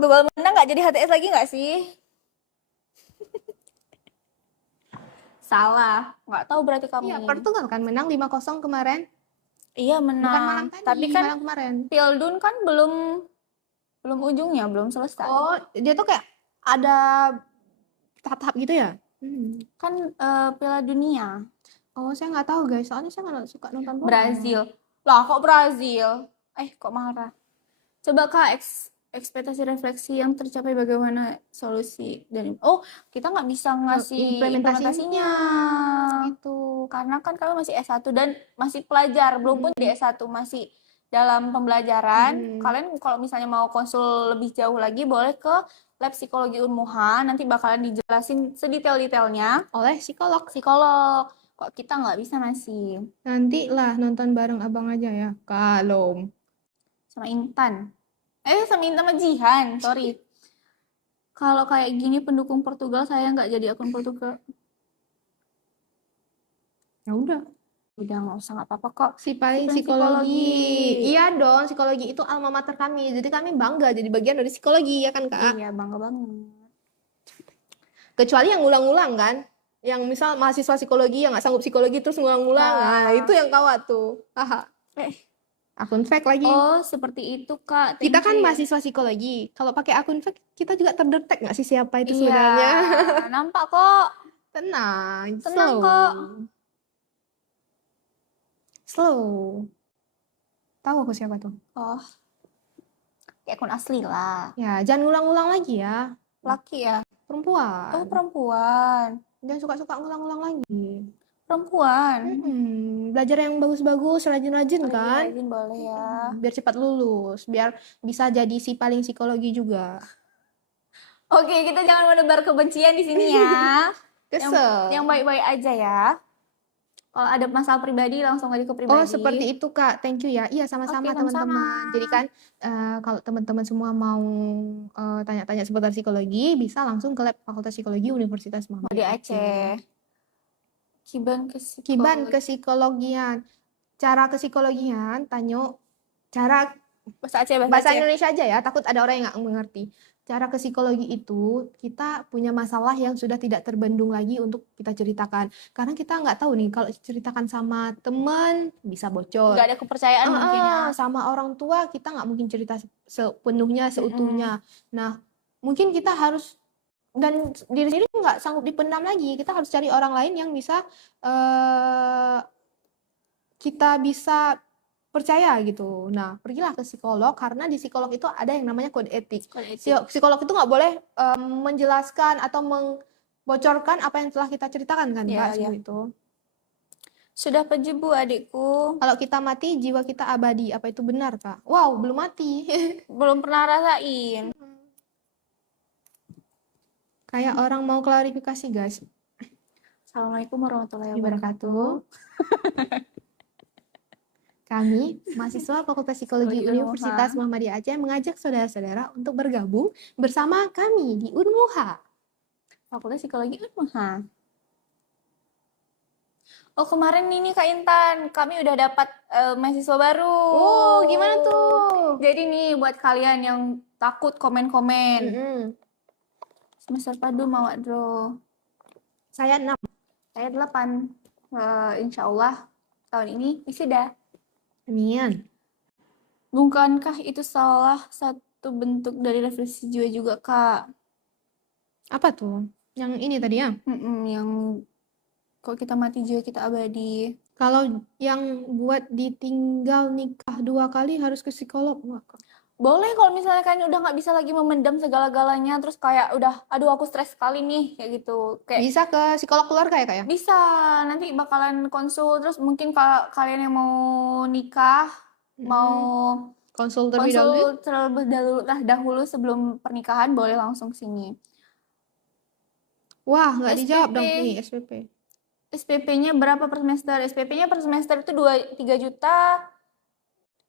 Portugal menang nggak jadi HTS lagi nggak sih? Salah, nggak tahu berarti kamu. Iya, Portugal kan menang 5-0 kemarin. Iya menang. Bukan malam tadi, tapi kan malam kemarin. Pildun kan belum ujungnya, belum selesai. Oh, dia tuh kayak ada tahap-tahap gitu ya? Kan Piala Dunia. Oh, saya nggak tahu guys, soalnya saya nggak suka nonton bola. Brazil. Lah kok Brazil? Kok marah? Coba Kak, ekspektasi refleksi yang tercapai bagaimana solusi dan kita nggak bisa ngasih implementasinya gitu karena kan kalian masih S1 dan masih pelajar, belum pun di S1, masih dalam pembelajaran. Kalian kalau misalnya mau konsul lebih jauh lagi boleh ke lab psikologi Unmuha, nanti bakalan dijelasin sedetail-detailnya oleh psikolog. Kok kita nggak bisa masih. Nanti lah nonton bareng abang aja ya, kalau sama Intan. Sama Jihan, sorry. Kalau kayak gini pendukung Portugal, saya nggak jadi akun Portugal. Ya udah nggak usah, nggak apa-apa kok. Paling psikologi. Iya dong, psikologi itu alma mater kami. Jadi kami bangga jadi bagian dari psikologi, ya kan Kak? Iya, bangga banget. Kecuali yang ngulang-ngulang kan? Yang misal mahasiswa psikologi yang nggak sanggup psikologi terus ngulang-ngulang. Nah, itu yang kawat tuh. Akun fake lagi. Oh, seperti itu Kak. Kita kan mahasiswa psikologi. Kalau pakai akun fake, kita juga terdetek nggak sih siapa itu sebenarnya? Nampak kok. Tenang kok. Slow. Tahu aku siapa tuh? Oh, kayak akun asli lah. Ya, jangan ngulang-ngulang lagi ya. Laki ya? Perempuan. Oh, perempuan. Jangan suka-suka ngulang-ngulang lagi. Perempuan. Belajar yang bagus-bagus, rajin-rajin kan? Rajin boleh ya. Biar cepat lulus, biar bisa jadi si paling psikologi juga. Oke, kita jangan menebar kebencian di sini ya. Kesel. Yang baik-baik aja ya. Kalau ada masalah pribadi langsung aja ke pribadi. Oh, seperti itu Kak. Thank you ya. Iya, sama-sama teman-teman. Jadi kan kalau teman-teman semua mau tanya-tanya seputar psikologi, bisa langsung ke lab Fakultas Psikologi Universitas Muhammadiyah Aceh. Kiban Kesikologian. Cara kesikologian, Tanyo. Cara bahasa Indonesia aja ya, takut ada orang yang nggak mengerti. Cara ke psikologi itu, kita punya masalah yang sudah tidak terbendung lagi untuk kita ceritakan. Karena kita nggak tahu nih, kalau ceritakan sama teman, bisa bocor. Nggak ada kepercayaan mungkin ya. Sama orang tua, kita nggak mungkin cerita sepenuhnya, seutuhnya. Nah, mungkin kita harus, dan diri sendiri nggak sanggup dipendam lagi. Kita harus cari orang lain yang bisa, kita bisa percaya gitu. Nah, pergilah ke psikolog karena di psikolog itu ada yang namanya kode etik. Psikolog itu nggak boleh menjelaskan atau membocorkan apa yang telah kita ceritakan kan, Kak, itu. Sudah pejebu adikku. Kalau kita mati, jiwa kita abadi. Apa itu benar, Kak? Wow, belum mati. Belum pernah rasain. Kayak orang mau klarifikasi, guys. Assalamualaikum warahmatullahi wabarakatuh. Kami, mahasiswa Fakultas Psikologi Universitas Muhammadiyah Aceh, mengajak saudara-saudara untuk bergabung bersama kami di Unmuha. Fakultas Psikologi Unmuha. Oh, kemarin ini Kak Intan, kami udah dapat mahasiswa baru. Oh, gimana tuh? Jadi nih buat kalian yang takut komen-komen. Semester padu mau Dro. Saya 6. Saya 8. Insya Allah tahun ini wisuda. Amin. Bukankah itu salah satu bentuk dari refleksi jiwa juga, Kak? Apa tuh? Yang ini tadi ya? Yang kalau kita mati jiwa kita abadi. Kalau yang buat ditinggal nikah 2 kali harus ke psikolog nggak, Kak? Boleh kalau misalnya kalian udah nggak bisa lagi memendam segala-galanya, terus kayak udah, aduh aku stres sekali nih, kayak gitu. Kayak Bisa ke psikolog keluarga ya, Kak ya? bisa, nanti bakalan konsul, terus mungkin kalau kalian yang mau nikah, mau konsul terlebih dahulu. konsul terlebih dahulu sebelum pernikahan, boleh langsung sini. Wah, nggak dijawab SPP. dong nih SPP. SPP-nya berapa per semester? SPP-nya per semester itu 3 juta,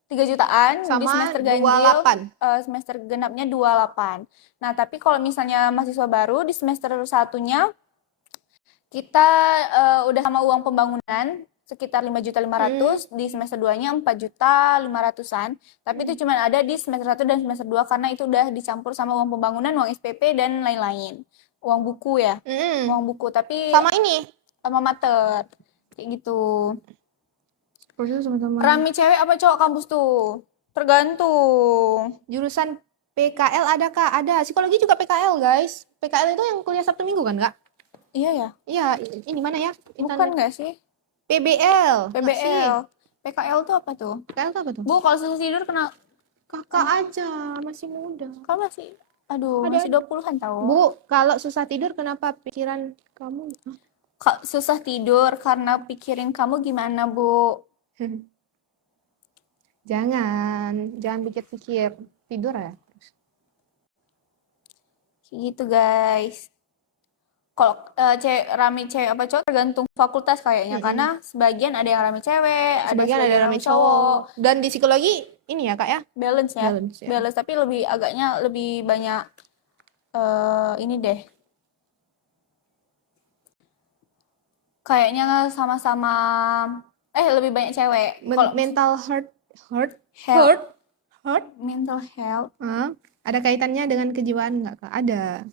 3 jutaan di Sama semester ganjil, 28. semester genapnya 28. Nah, tapi kalau misalnya mahasiswa baru di semester 1-nya kita udah sama uang pembangunan sekitar 5.500.000, di semester 2-nya 4.500.000-an. Tapi itu cuma ada di semester 1 dan semester 2 karena itu udah dicampur sama uang pembangunan, uang SPP dan lain-lain. Uang buku ya. Uang buku, tapi Sama ini. sama mater. Kayak gitu. Sama-sama. Rame cewek apa cowok kampus tuh? Tergantung. Jurusan PKL ada, Kak? Ada. Psikologi juga PKL, guys. PKL itu yang kuliah Sabtu Minggu kan, Kak? Iya ya? Iya, ini mana ya? Bukan nggak sih? PBL. PBL. PKL tuh apa tuh? PKL itu apa tuh? Bu, kalau susah tidur kena... Kakak aja, masih muda. Kan masih... Aduh, Ada. masih 20-an tau. Bu, kalau susah tidur kenapa pikiran kamu? Susah tidur karena pikirin kamu gimana, Bu? Jangan pikir-pikir. Tidur ya. Kayak gitu, guys. Kalau rame cewek apa cowok tergantung fakultas kayaknya, karena sebagian ada yang rame cewek, sebagian ada yang rame cowok. Dan di psikologi ini ya, Kak ya? Balance ya. Balance, ya. Balance, tapi agaknya lebih banyak ini deh. Kayaknya sama-sama lebih banyak cewek. Mental health. Mental health. Ada kaitannya dengan kejiwaan nggak, Kak? Ada.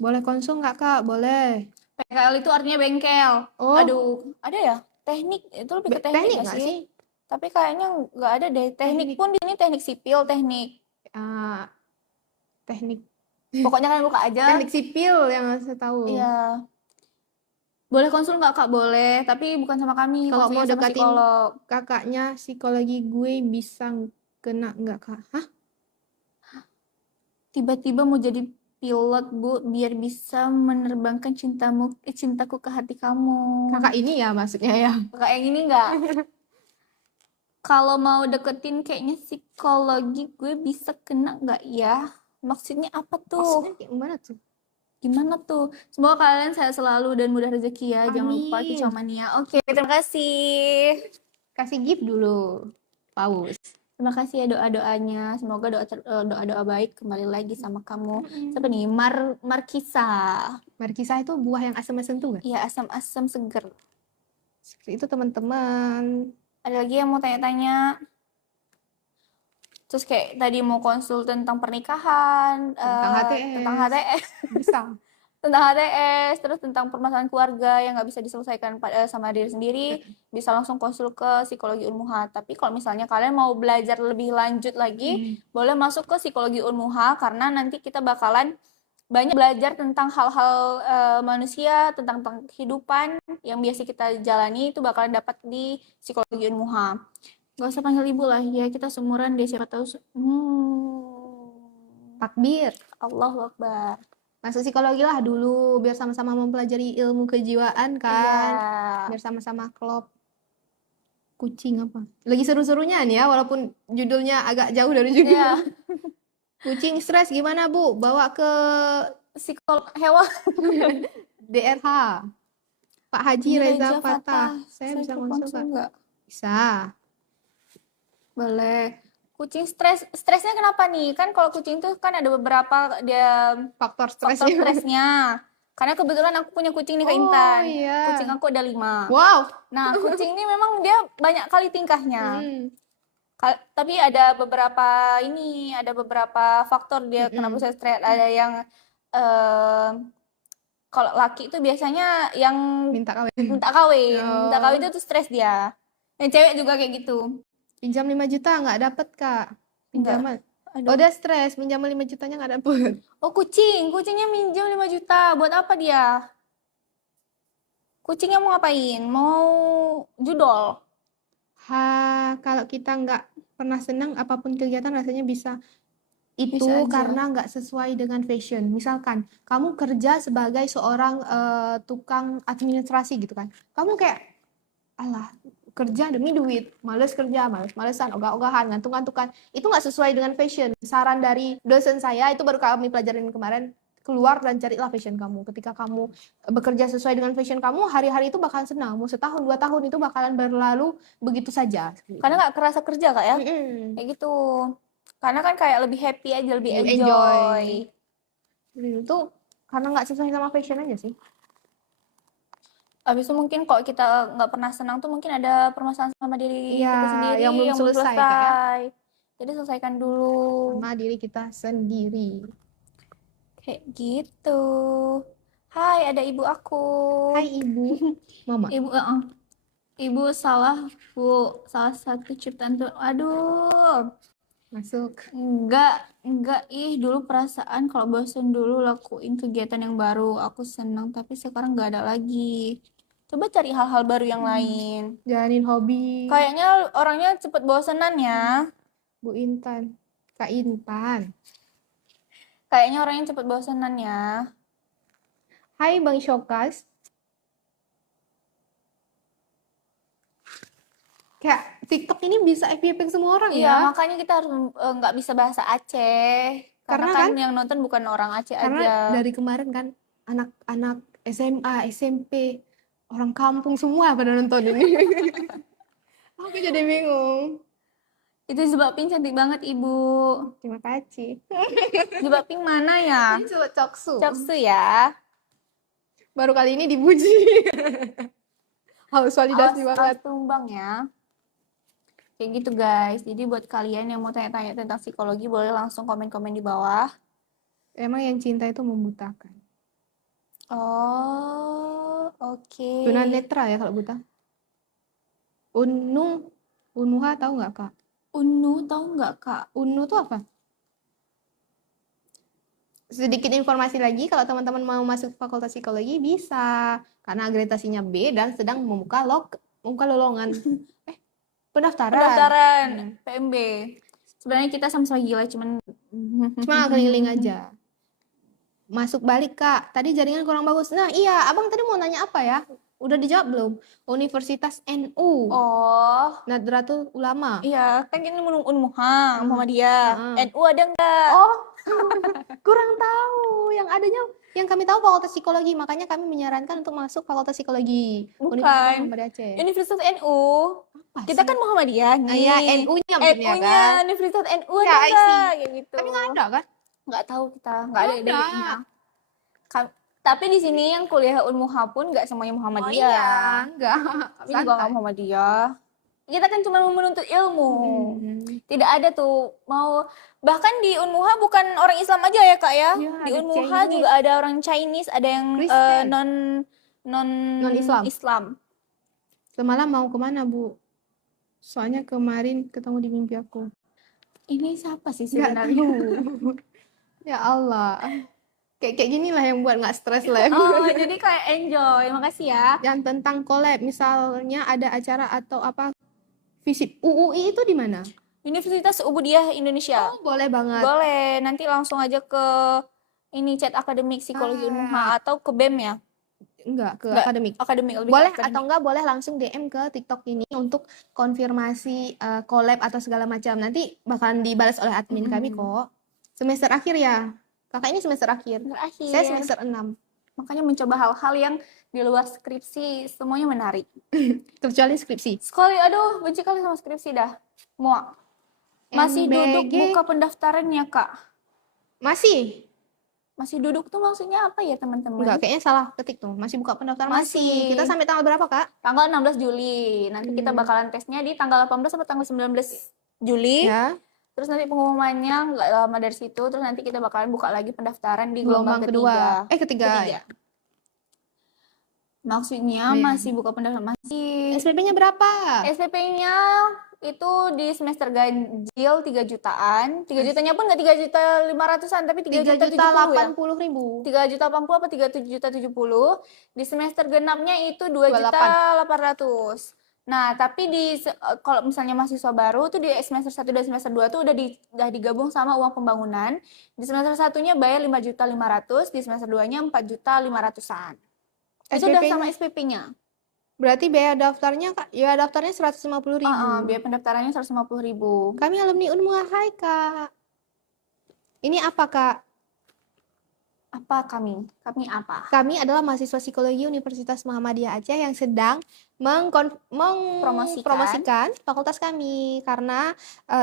Boleh konsul nggak, Kak? Boleh. PKL itu artinya bengkel. Oh. Aduh, ada ya? Teknik, itu lebih ke teknik nggak sih? Tapi kayaknya nggak ada deh. Teknik pun di sini teknik sipil, teknik. Teknik. Pokoknya kalian buka aja. Teknik sipil yang saya tahu. Iya. Boleh konsul nggak, Kak? Boleh, tapi bukan sama kami. Kalau mau sama deketin psikolog. kakaknya psikologi gue bisa kena nggak, Kak? Hah? Tiba-tiba mau jadi pilot, Bu, biar bisa menerbangkan cintaku ke hati kamu. Kakak ini ya maksudnya ya? Kakak yang ini nggak? Kalau mau deketin kayaknya psikologi, gue bisa kena nggak ya? Maksudnya apa tuh? Maksudnya gimana tuh? Gimana tuh? Semoga kalian sehat selalu dan mudah rezeki ya. Jangan lupa kicauania. Oke, terima kasih. Kasih gift dulu, Paus. Terima kasih ya doa-doanya. Semoga doa-doa baik kembali lagi sama kamu. Siapa nih? Markisa. Markisa itu buah yang asam-asam tuh nggak? Iya, asam-asam seger. Itu teman-teman. Ada lagi yang mau tanya-tanya? Terus kayak tadi mau konsul tentang pernikahan, tentang HTS. Bisa. Tentang HTS, terus tentang permasalahan keluarga yang nggak bisa diselesaikan sama diri sendiri, bisa langsung konsul ke psikologi Unmuha. Tapi kalau misalnya kalian mau belajar lebih lanjut lagi, boleh masuk ke psikologi Unmuha, karena nanti kita bakalan banyak belajar tentang hal-hal manusia, tentang kehidupan yang biasa kita jalani, itu bakalan dapat di psikologi Unmuha. Gak usah panggil ibu lah, ya kita seumuran deh, siapa tahu. Takbir. Allahu Akbar. Masuk psikologi lah dulu, biar sama-sama mempelajari ilmu kejiwaan kan. Iya. Biar sama-sama klop. Kucing apa? Lagi seru-serunya nih ya, walaupun judulnya agak jauh dari judul. Iya. Kucing stres gimana, Bu? Bawa ke psikolog hewan. DRH. Pak Haji Reza Fatah. Saya bisa konsul nggak? Bisa. Boleh. Kucing stresnya kenapa nih? Kan kalau kucing tuh kan ada beberapa dia faktor stresnya. Karena kebetulan aku punya kucing nih Kak Oh Intan. iya. Kucing aku ada 5. Wow. Nah, kucing ini memang dia banyak kali tingkahnya. Hmm. Tapi ada beberapa faktor dia kenapa Mm-mm. bisa stres. Ada yang kalau laki itu biasanya yang Minta kawin. minta kawin Oh. itu tuh stres dia. Yang cewek juga kayak gitu. Pinjam 5 juta nggak dapet Kak. Enggak. Pinjaman. Aduh. Udah stres, pinjam 5 jutanya nggak dapet. Oh, kucingnya minjem 5 juta. Buat apa dia? Kucingnya mau ngapain? Mau judol. Kalau kita nggak pernah senang apapun kegiatan rasanya bisa. Itu Bisa aja. karena nggak sesuai dengan fashion. Misalkan kamu kerja sebagai seorang tukang administrasi gitu kan. Kamu kayak, alah, kerja demi duit, males kerja, males-malesan, ogah-ogahan, ngantuk-ngantukan. Itu nggak sesuai dengan fashion. Saran dari dosen saya, itu baru kami pelajarin kemarin, keluar dan carilah fashion kamu. Ketika kamu bekerja sesuai dengan fashion kamu, hari-hari itu bakalan senang. Mau setahun, 2 tahun itu bakalan berlalu begitu saja. Karena nggak kerasa kerja Kak ya. Mm-mm. Kayak gitu. Karena kan kayak lebih happy aja, lebih You enjoy. Itu karena nggak sesuai sama fashion aja sih. Habis itu mungkin kalau kita nggak pernah senang tuh mungkin ada permasalahan sama diri Iya, kita sendiri yang belum yang belum selesai, Kak, ya. selesai. Jadi selesaikan dulu. Sama diri kita sendiri. Kayak gitu. Hai, ada ibu aku. Hai Ibu. Mama. Ibu salah, Bu. Salah satu ciptaan tuh. Aduh. Masuk. Enggak, dulu perasaan kalau bosen dulu lakuin kegiatan yang baru, aku senang, tapi sekarang nggak ada lagi. Coba cari hal-hal baru yang lain. Jalanin hobi. Kayaknya orangnya cepet bosenan ya. Bu Intan. Kak Intan. Kayaknya orangnya cepet bosenan ya. Hai Bang Syokas. Kayak TikTok ini bisa FYP semua orang Iya, ya. makanya kita harus nggak bisa bahasa Aceh. Karena kan yang nonton bukan orang Aceh Karena aja. dari kemarin kan anak-anak SMA, SMP, orang kampung semua pada nonton ini. Aku jadi bingung. Itu Zubapin cantik banget, Ibu. Terima kasih. Zubapin mana ya? Ini coba Coksu. Coksu ya. Baru kali ini dipuji. Haus validasi banget. Tumbang ya. Kayak gitu guys. Jadi buat kalian yang mau tanya-tanya tentang psikologi boleh langsung komen-komen di bawah. Emang yang cinta itu membutakan. Oh, oke. Tunanetra ya kalau buta. Unuha tahu nggak Kak? Unu tahu nggak Kak? Unu tuh apa? Sedikit informasi lagi, kalau teman-teman mau masuk fakultas psikologi bisa, karena akreditasinya B dan sedang membuka lowongan pendaftaran. PMB. Sebenarnya kita sama-sama gila, cuma keliling aja. Masuk balik Kak, tadi jaringan kurang bagus. Nah iya, abang tadi mau nanya apa ya? Udah dijawab belum? Universitas NU. Oh. Nahdlatul Ulama. Iya, kan ini Unmuha, Muhammadiyah. NU ada nggak? Oh, kurang tahu. Yang adanya, yang kami tahu fakultas psikologi, makanya kami menyarankan untuk masuk fakultas psikologi. Bukan. Universitas NU. Apa kita sih? kan Muhammadiyah nih. Iya, NU-nya maksudnya kan. Universitas NU Ya, ada nggak? Kayak gitu. Tapi nggak ada kan? Nggak tahu kita, nggak ada idenya. Tapi di sini yang kuliah Unmuha pun nggak semuanya Muhammadiyah. Oh iya, nggak. Tapi juga nggak Muhammadiyah. Kita kan cuma menuntut ilmu. Tidak ada tuh bahkan di Unmuha bukan orang Islam aja ya Kak ya. Ya, di Unmuha juga ada orang Chinese, ada yang non Islam. Semalam mau kemana Bu? Soalnya kemarin ketemu di mimpi aku. Ini siapa sih sebenarnya? Ya Allah. Kayak gini lah yang buat nggak stres lah. Oh, jadi kayak enjoy. Makasih ya. Yang tentang collab, misalnya ada acara atau apa, visip. UUI itu di mana? Universitas Ubudiyah Indonesia. Oh, boleh banget. Boleh. Nanti langsung aja ke ini chat akademik psikologi Unmuha atau ke BEM ya? Enggak, ke akademik. Akademik lebih boleh akademik. Atau enggak boleh langsung DM ke TikTok ini untuk konfirmasi collab atau segala macam. Nanti bakalan dibalas oleh admin kami kok. Semester akhir ya. Kakak ini semester akhir. Saya semester 6. Makanya mencoba hal-hal yang di luar skripsi semuanya menarik. Kecuali skripsi. Aduh, benci kali sama skripsi dah. Masih duduk buka pendaftarannya, Kak. Masih Masih duduk tuh maksudnya apa ya teman-teman? Enggak, kayaknya salah ketik tuh. Masih buka pendaftaran Masih. Kita sampai tanggal berapa, Kak? Tanggal 16 Juli. Nanti kita bakalan tesnya di tanggal 18 atau tanggal 19 Juli. Ya. Terus nanti pengumumannya nggak lama dari situ. Terus nanti kita bakalan buka lagi pendaftaran di gelombang kedua. ketiga. Ya. Maksudnya masih buka pendaftaran masih. SPP-nya berapa? SPP-nya itu di semester ganjil 3 jutaan. 3 jutanya pun nggak 3.500.000-an, tapi 3.080.000 ya. 3.080 apa 3.770. Di semester genapnya itu 2.800.000. Nah, tapi kalau misalnya mahasiswa baru tuh di semester 1 dan semester 2 tuh udah digabung sama uang pembangunan. Di semester 1-nya bayar 5.500.000, di semester 2-nya 4.500.000-an. Itu udah sama SPP-nya. Berarti biaya daftarnya, Kak, ya daftarnya 150.000. Biaya pendaftarannya 150.000. Kami alumni Unmuha, hai Kak. Ini apa, Kak? Apa kami? Kami apa? Kami adalah mahasiswa psikologi Universitas Muhammadiyah Aceh yang sedang mempromosikan fakultas kami karena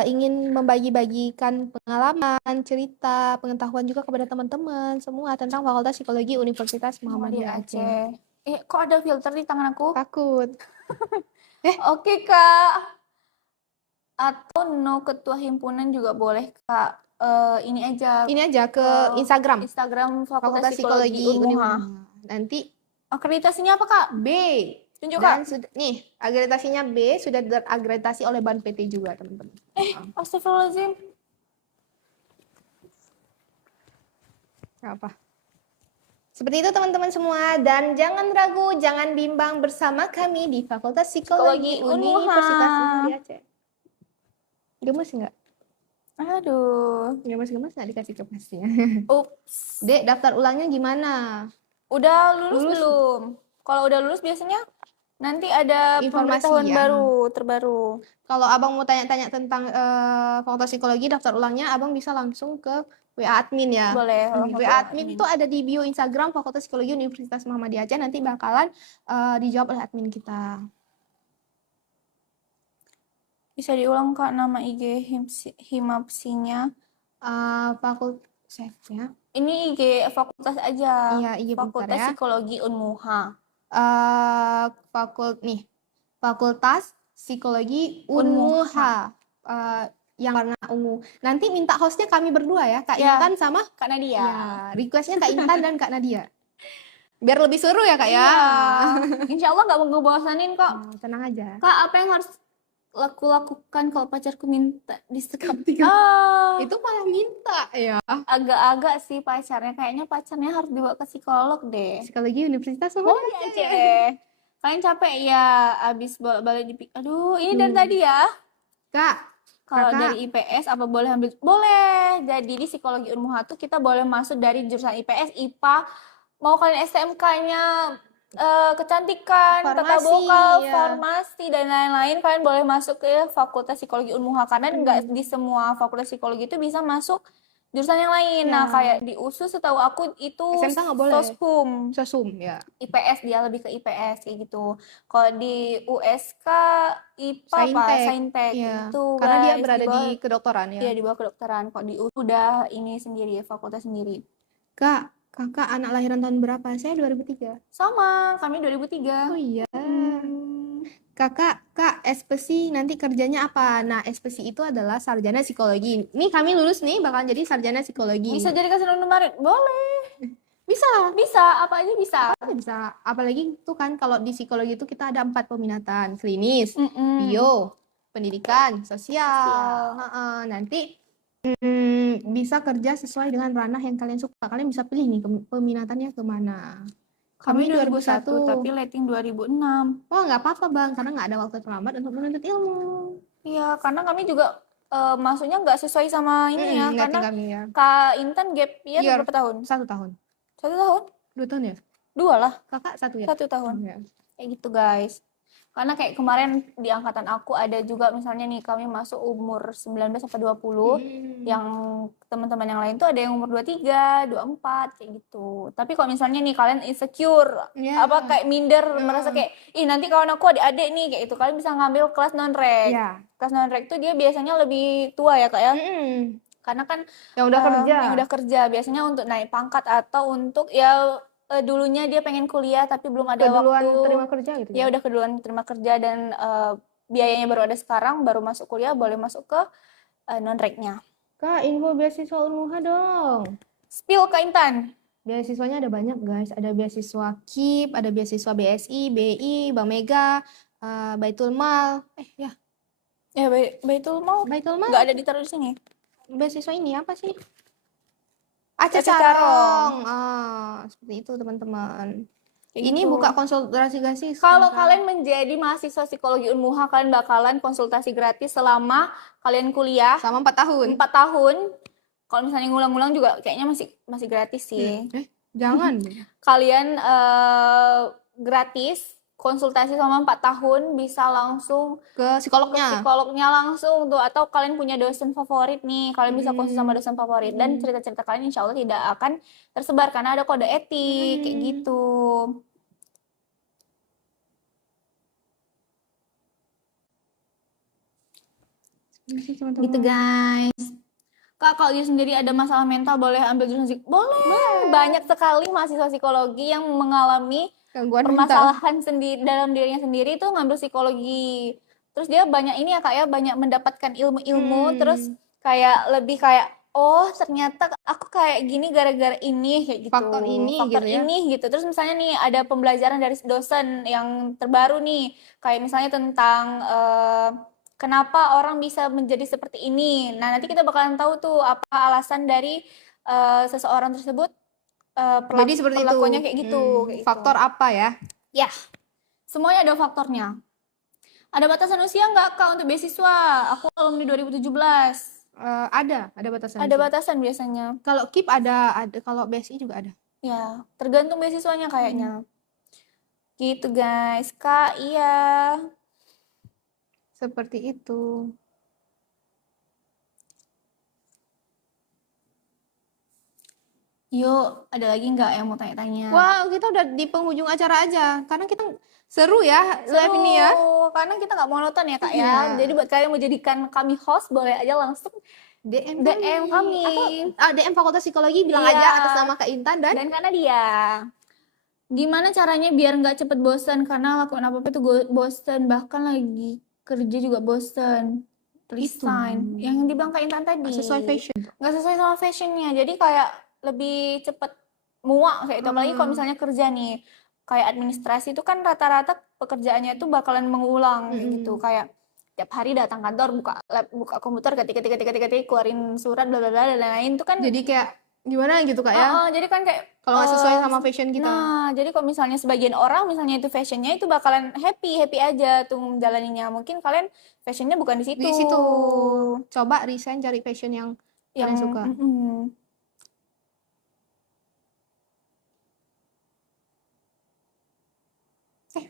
ingin membagi-bagikan pengalaman, cerita, pengetahuan juga kepada teman-teman semua tentang Fakultas Psikologi Universitas Muhammadiyah Aceh. Kok ada filter di tangan aku? Takut. Oke, Kak. Atau no ketua himpunan juga boleh, Kak. Ini aja ke Instagram Fakultas Psikologi Unmuha. Nanti akreditasinya apa, Kak? B. Tunjuk, Dan Kak. nih, akreditasinya B, sudah terakreditasi oleh Ban PT juga, teman-teman. Astagfirullahaladzim. Apa? Seperti itu teman-teman semua, dan jangan ragu, jangan bimbang bersama kami di Fakultas Psikologi Universitas Muhammadiyah Aceh. Gemes nggak? Aduh. Gemes-gemes nggak dikasih kepasnya. Ups. Dek, daftar ulangnya gimana? Udah lulus belum? Kalau udah lulus biasanya nanti ada pemberitahuan terbaru. Kalau abang mau tanya-tanya tentang Fakultas Psikologi daftar ulangnya, abang bisa langsung ke WA admin ya. Boleh. WA admin itu ada di bio Instagram Fakultas Psikologi Universitas Muhammadiyah Aceh, nanti bakalan dijawab oleh admin kita. Bisa diulang, Kak, nama IG Himapsinya? Fakultas ya. Ini IG fakultas aja. Iya, IG Fakultas ya. Psikologi Unmuha. Fakultas Psikologi Unmuha. Yang warna ungu. Nanti minta hostnya kami berdua ya, Kak Intan sama Kak Nadia. Ya, requestnya Kak Intan dan Kak Nadia. Biar lebih seru ya, Kak ya. Insya Allah nggak mau ngebosanin kok. Tenang aja. Kak, apa yang harus aku lakukan kalau pacarku minta disekap? Itu malah minta ya. Agak-agak sih pacarnya. Kayaknya pacarnya harus dibawa ke psikolog deh. Psikologi Universitas Muhammadiyah Aceh. Kalian capek ya abis bolak-balik di... Aduh, ini dari tadi ya. Kak, kalau dari IPS apa boleh ambil? Boleh. Jadi di Psikologi Unmuha tuh kita boleh masuk dari jurusan IPS, IPA. Mau kalian STMK-nya kecantikan, tata boga, farmasi dan lain-lain, kalian boleh masuk ke Fakultas Psikologi Unmuha karena enggak di semua Fakultas Psikologi itu bisa masuk jurusan yang lain. Nah, kayak di USU setahu aku itu SMK nggak boleh. Soshum ya. IPS, dia lebih ke IPS kayak gitu. Kalau di USK IPA apa? Saintek itu. Karena dia berada di kedokteran ya. Iya, di bawah kedokteran. Kok di USU udah ini sendiri, fakultas sendiri. Kak, kakak anak lahiran tahun berapa? Saya 2003. Sama, kami 2003. Oh iya. Kak, SPSI nanti kerjanya apa? Nah, SPSI itu adalah sarjana psikologi. Nih kami lulus nih bakal jadi sarjana psikologi. Bisa jadi kasih nomor? Boleh. Bisa, apa aja bisa. Apalagi tuh kan kalau di psikologi itu kita ada 4 peminatan, klinis, bio, pendidikan, sosial. Nanti bisa kerja sesuai dengan ranah yang kalian suka. Kalian bisa pilih nih peminatannya kemana. Kami 2001, tapi rating 2006. Oh, nggak apa-apa Bang, karena nggak ada waktu terlambat untuk menuntut ilmu. Iya, karena kami juga maksudnya nggak sesuai sama ini ya. Karena kami, ya. Kak Intan gap year berapa tahun? 1 tahun. 1 tahun? 2 tahun ya? 2 lah. Kakak 1 ya? 1 tahun. Kayak gitu guys. Karena kayak kemarin di angkatan aku ada juga misalnya nih kami masuk umur 19 sampai 20. Yang teman-teman yang lain tuh ada yang umur 23, 24 kayak gitu. Tapi kalau misalnya nih kalian insecure, apa kayak minder, merasa kayak nanti kawan aku adik-adik nih kayak gitu, kalian bisa ngambil kelas non-reg. Kelas non-reg tuh dia biasanya lebih tua ya Kak ya. Karena kan Yang udah kerja. Yang udah kerja biasanya untuk naik pangkat atau untuk ya dulunya dia pengen kuliah tapi belum ada Keduluan waktu. terima kerja gitu Ya ya. udah keduluan terima kerja dan biayanya baru ada sekarang, baru masuk kuliah boleh masuk ke non-reknya. Kak, info beasiswa Unmuha dong. Spill Kak Intan. Beasiswanya ada banyak guys, ada beasiswa KIP, ada beasiswa BSI, BI, Bank Mega, Baitul Mal. Ya, Baitul Mal Baitul Mal nggak ada ditaruh di sini. beasiswa ini apa sih? Aceh Aceh Carong. Carong. Seperti itu teman-teman. Kayak Ini gitu. buka konsultasi gratis. Kalau kalian menjadi mahasiswa psikologi Unmuha, kalian bakalan konsultasi gratis selama kalian kuliah Sama 4 tahun. 4 tahun. Kalau misalnya ngulang-ngulang juga kayaknya masih gratis sih. Jangan. Kalian gratis konsultasi selama 4 tahun, bisa langsung Ke psikolognya. psikolognya langsung tuh, atau kalian punya dosen favorit nih, kalian bisa konsul sama dosen favorit dan cerita-cerita kalian insya Allah tidak akan tersebar karena ada kode etik kayak gitu. Gitu guys. Kak, kalau dia sendiri ada masalah mental boleh ambil jurusan psikologi? Boleh. Banyak sekali mahasiswa psikologi yang mengalami Gangguan permasalahan sendiri dalam dirinya sendiri tuh ngambil psikologi. Terus dia banyak ini ya Kak ya, banyak mendapatkan ilmu-ilmu, terus kayak lebih kayak oh ternyata aku kayak gini gara-gara ini kayak gitu. Faktor ini Faktor gitu ya. ini gitu. Terus misalnya nih ada pembelajaran dari dosen yang terbaru nih, kayak misalnya tentang kenapa orang bisa menjadi seperti ini. Nah, nanti kita bakalan tahu tuh apa alasan dari seseorang tersebut Jadi seperti perlakuannya itu. kayak gitu, kayak gitu. Faktor apa ya? Ya, semuanya ada faktornya. Ada batasan usia nggak Kak untuk beasiswa? Aku alumni 2017. Ada batasan. Ada batasan biasanya. Kalau KIP ada, kalau BSI juga ada. Ya, tergantung beasiswanya kayaknya. Gitu guys, Kak, iya. Seperti itu. Yuk, ada lagi nggak yang mau tanya-tanya? Wah, kita udah di penghujung acara aja. Karena kita seru ya live ini ya. Karena kita nggak monoton ya Kak ya. Iya. Jadi buat kalian mau jadikan kami host, boleh aja langsung DM kami. Atau DM Fakultas Psikologi bilang Iya. aja atas nama Kak Intan dan karena dia. Gimana caranya biar nggak cepet bosan? Karena lakukan apa-apa itu bosan. Bahkan lagi kerja juga bosan. Resign. Yang dibilang Kak Intan tadi. nggak sesuai fashion. Nggak sesuai sama fashionnya. Jadi kayak lebih cepet muak kayak itu. Apalagi kalau misalnya kerja nih. Kayak administrasi itu kan rata-rata pekerjaannya itu bakalan mengulang gitu. Kayak tiap hari datang kantor, buka komputer, ketik, keluarin surat, bla bla bla dan lain-lain itu kan. Jadi kayak gimana gitu Kak ya? Jadi kan kayak kalau nggak sesuai sama fashion kita. Nah, jadi kalau misalnya sebagian orang misalnya itu fashionnya itu bakalan happy aja tuh menjalaninya. Mungkin kalian fashionnya bukan di situ. Di situ. Coba resign cari fashion yang kalian suka.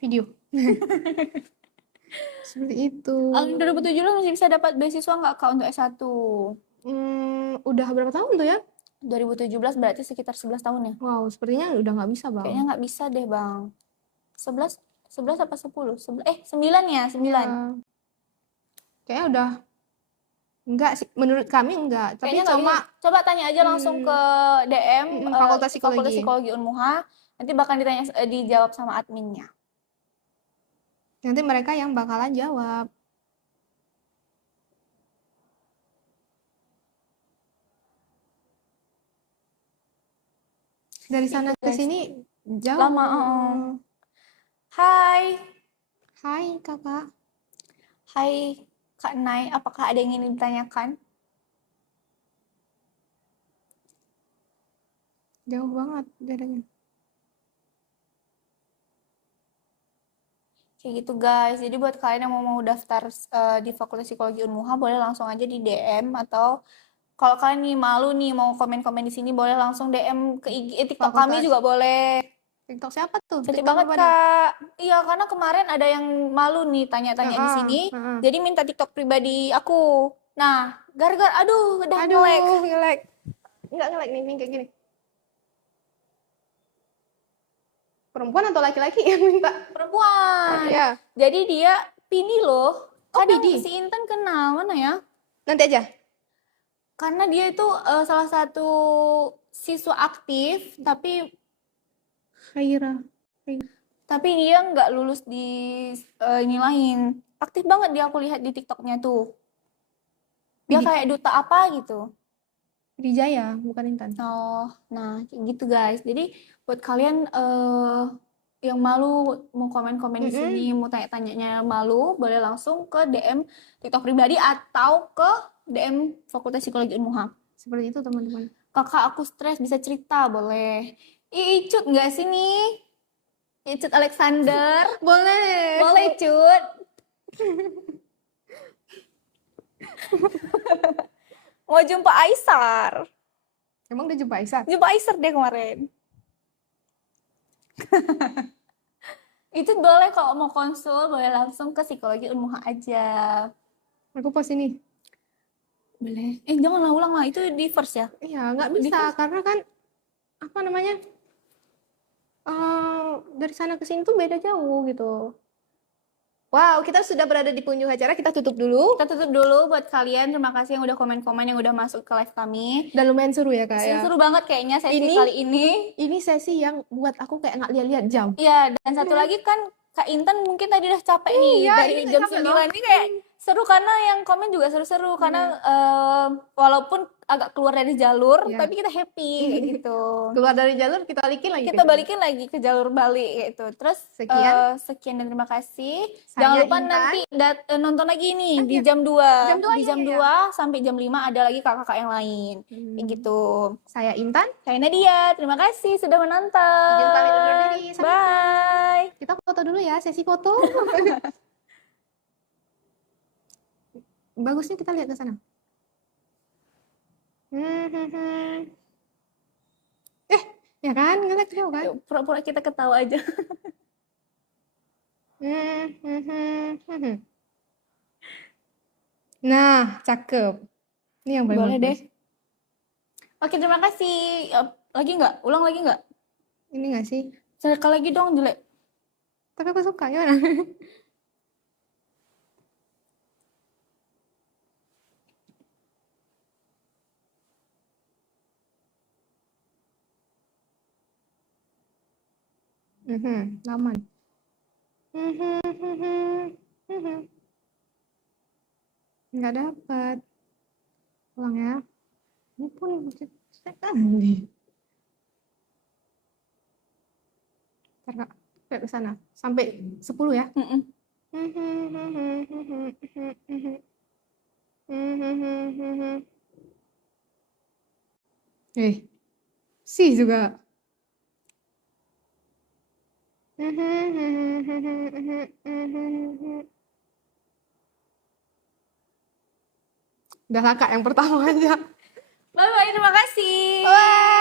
Video. Seperti itu. 2017 masih bisa dapat beasiswa nggak Kak untuk S1? Udah berapa tahun tuh ya? 2017 berarti sekitar 11 tahun ya? Wow, sepertinya udah nggak bisa Bang. Kayaknya nggak bisa deh Bang. 11 apa 10? 9 ya? 9. Ya. Kayaknya udah enggak sih, menurut kami enggak. Tapi coba tanya aja langsung ke DM Fakultas Psikologi Unmuha. Nanti bakal dijawab sama adminnya. Nanti mereka yang bakalan jawab. Dari sana ke sini jauh. Lama. Hai Kakak. Hai Kak Nai, apakah ada yang ingin ditanyakan? Jauh banget bedanya. Kayak gitu guys. Jadi buat kalian yang mau daftar di Fakultas Psikologi Unmuha boleh langsung aja di DM, atau kalau kalian nih malu nih mau komen-komen di sini boleh langsung DM ke IG, TikTok kami juga boleh. TikTok siapa tuh? Cantik banget Kak. Iya, karena kemarin ada yang malu nih tanya-tanya di sini. Jadi minta TikTok pribadi aku. Nah, gara-gara udah nge-lag. Enggak nge-lag nih kayak gini. Perempuan atau laki-laki yang minta? Perempuan. Iya. Jadi dia Pini loh. Kadang si Intan kenal, mana ya? Nanti aja. Karena dia itu salah satu siswa aktif, tapi Khaira. dia nggak lulus di ini lain. Aktif banget dia, aku lihat di TikToknya tuh. Dia kayak duta apa gitu. Wijaya, bukan Intan. Oh, nah kayak gitu guys. Jadi buat kalian yang malu mau komen-komen di sini, mau tanya-tanyanya malu, boleh langsung ke DM TikTok pribadi atau ke DM Fakultas Psikologi Unmuha. Seperti itu teman-teman. Kakak aku stres, bisa cerita, boleh. Icut nggak sih nih? Icut Alexander. Boleh. Boleh, Cut. Mau jumpa Aisar. Emang udah jumpa Aisar? Jumpa Aisar deh kemarin. Itu boleh kalau mau konsul, boleh langsung ke Psikologi Unmuha aja. Aku post ini. Boleh. Janganlah ulang lah, itu di first ya? Iya, nggak bisa karena kan apa namanya? Dari sana ke sini tuh beda jauh gitu. Wow, kita sudah berada di penghujung acara, kita tutup dulu. Kita tutup dulu buat kalian. Terima kasih yang udah komen-komen, yang udah masuk ke live kami. Dan lumayan seru ya Kak ya. Seru banget kayaknya sesi kali ini. Ini sesi yang buat aku kayak nggak lihat-lihat jam. Iya, dan satu lagi kan Kak Intan mungkin tadi udah capek nih dari jam 9 ini kayak seru karena yang komen juga seru-seru karena walaupun agak keluar dari jalur tapi kita happy kayak gitu. Keluar dari jalur kita balikin lagi. Kita balikin lagi ke jalur balik gitu. Terus sekian dan terima kasih. Jangan lupa nanti nonton lagi nih di jam 2. Di jam 2 sampai jam 5 ada lagi kakak-kakak yang lain. Kayak gitu. Saya Intan, saya Nadia. Terima kasih sudah menonton. Bye. Kita foto dulu ya, sesi foto. Bagusnya kita lihat ke sana. Ya kan? Ngeliat jauh kan? Pura-pura kita ketawa aja. Nah, cakep. Ini yang paling boleh deh. Oke, terima kasih. Lagi nggak? Ulang lagi nggak? Ini nggak sih? Sekali lagi dong, jelek. Tapi aku suka, gimana? Laman. Nggak dapat. Ulang ya. Ini pun sekali. Ntar Kak, kayak ke sana. Sampai 10 ya. Si juga. Udah lah Kak, yang pertama aja. Bye-bye, terima kasih. Bye.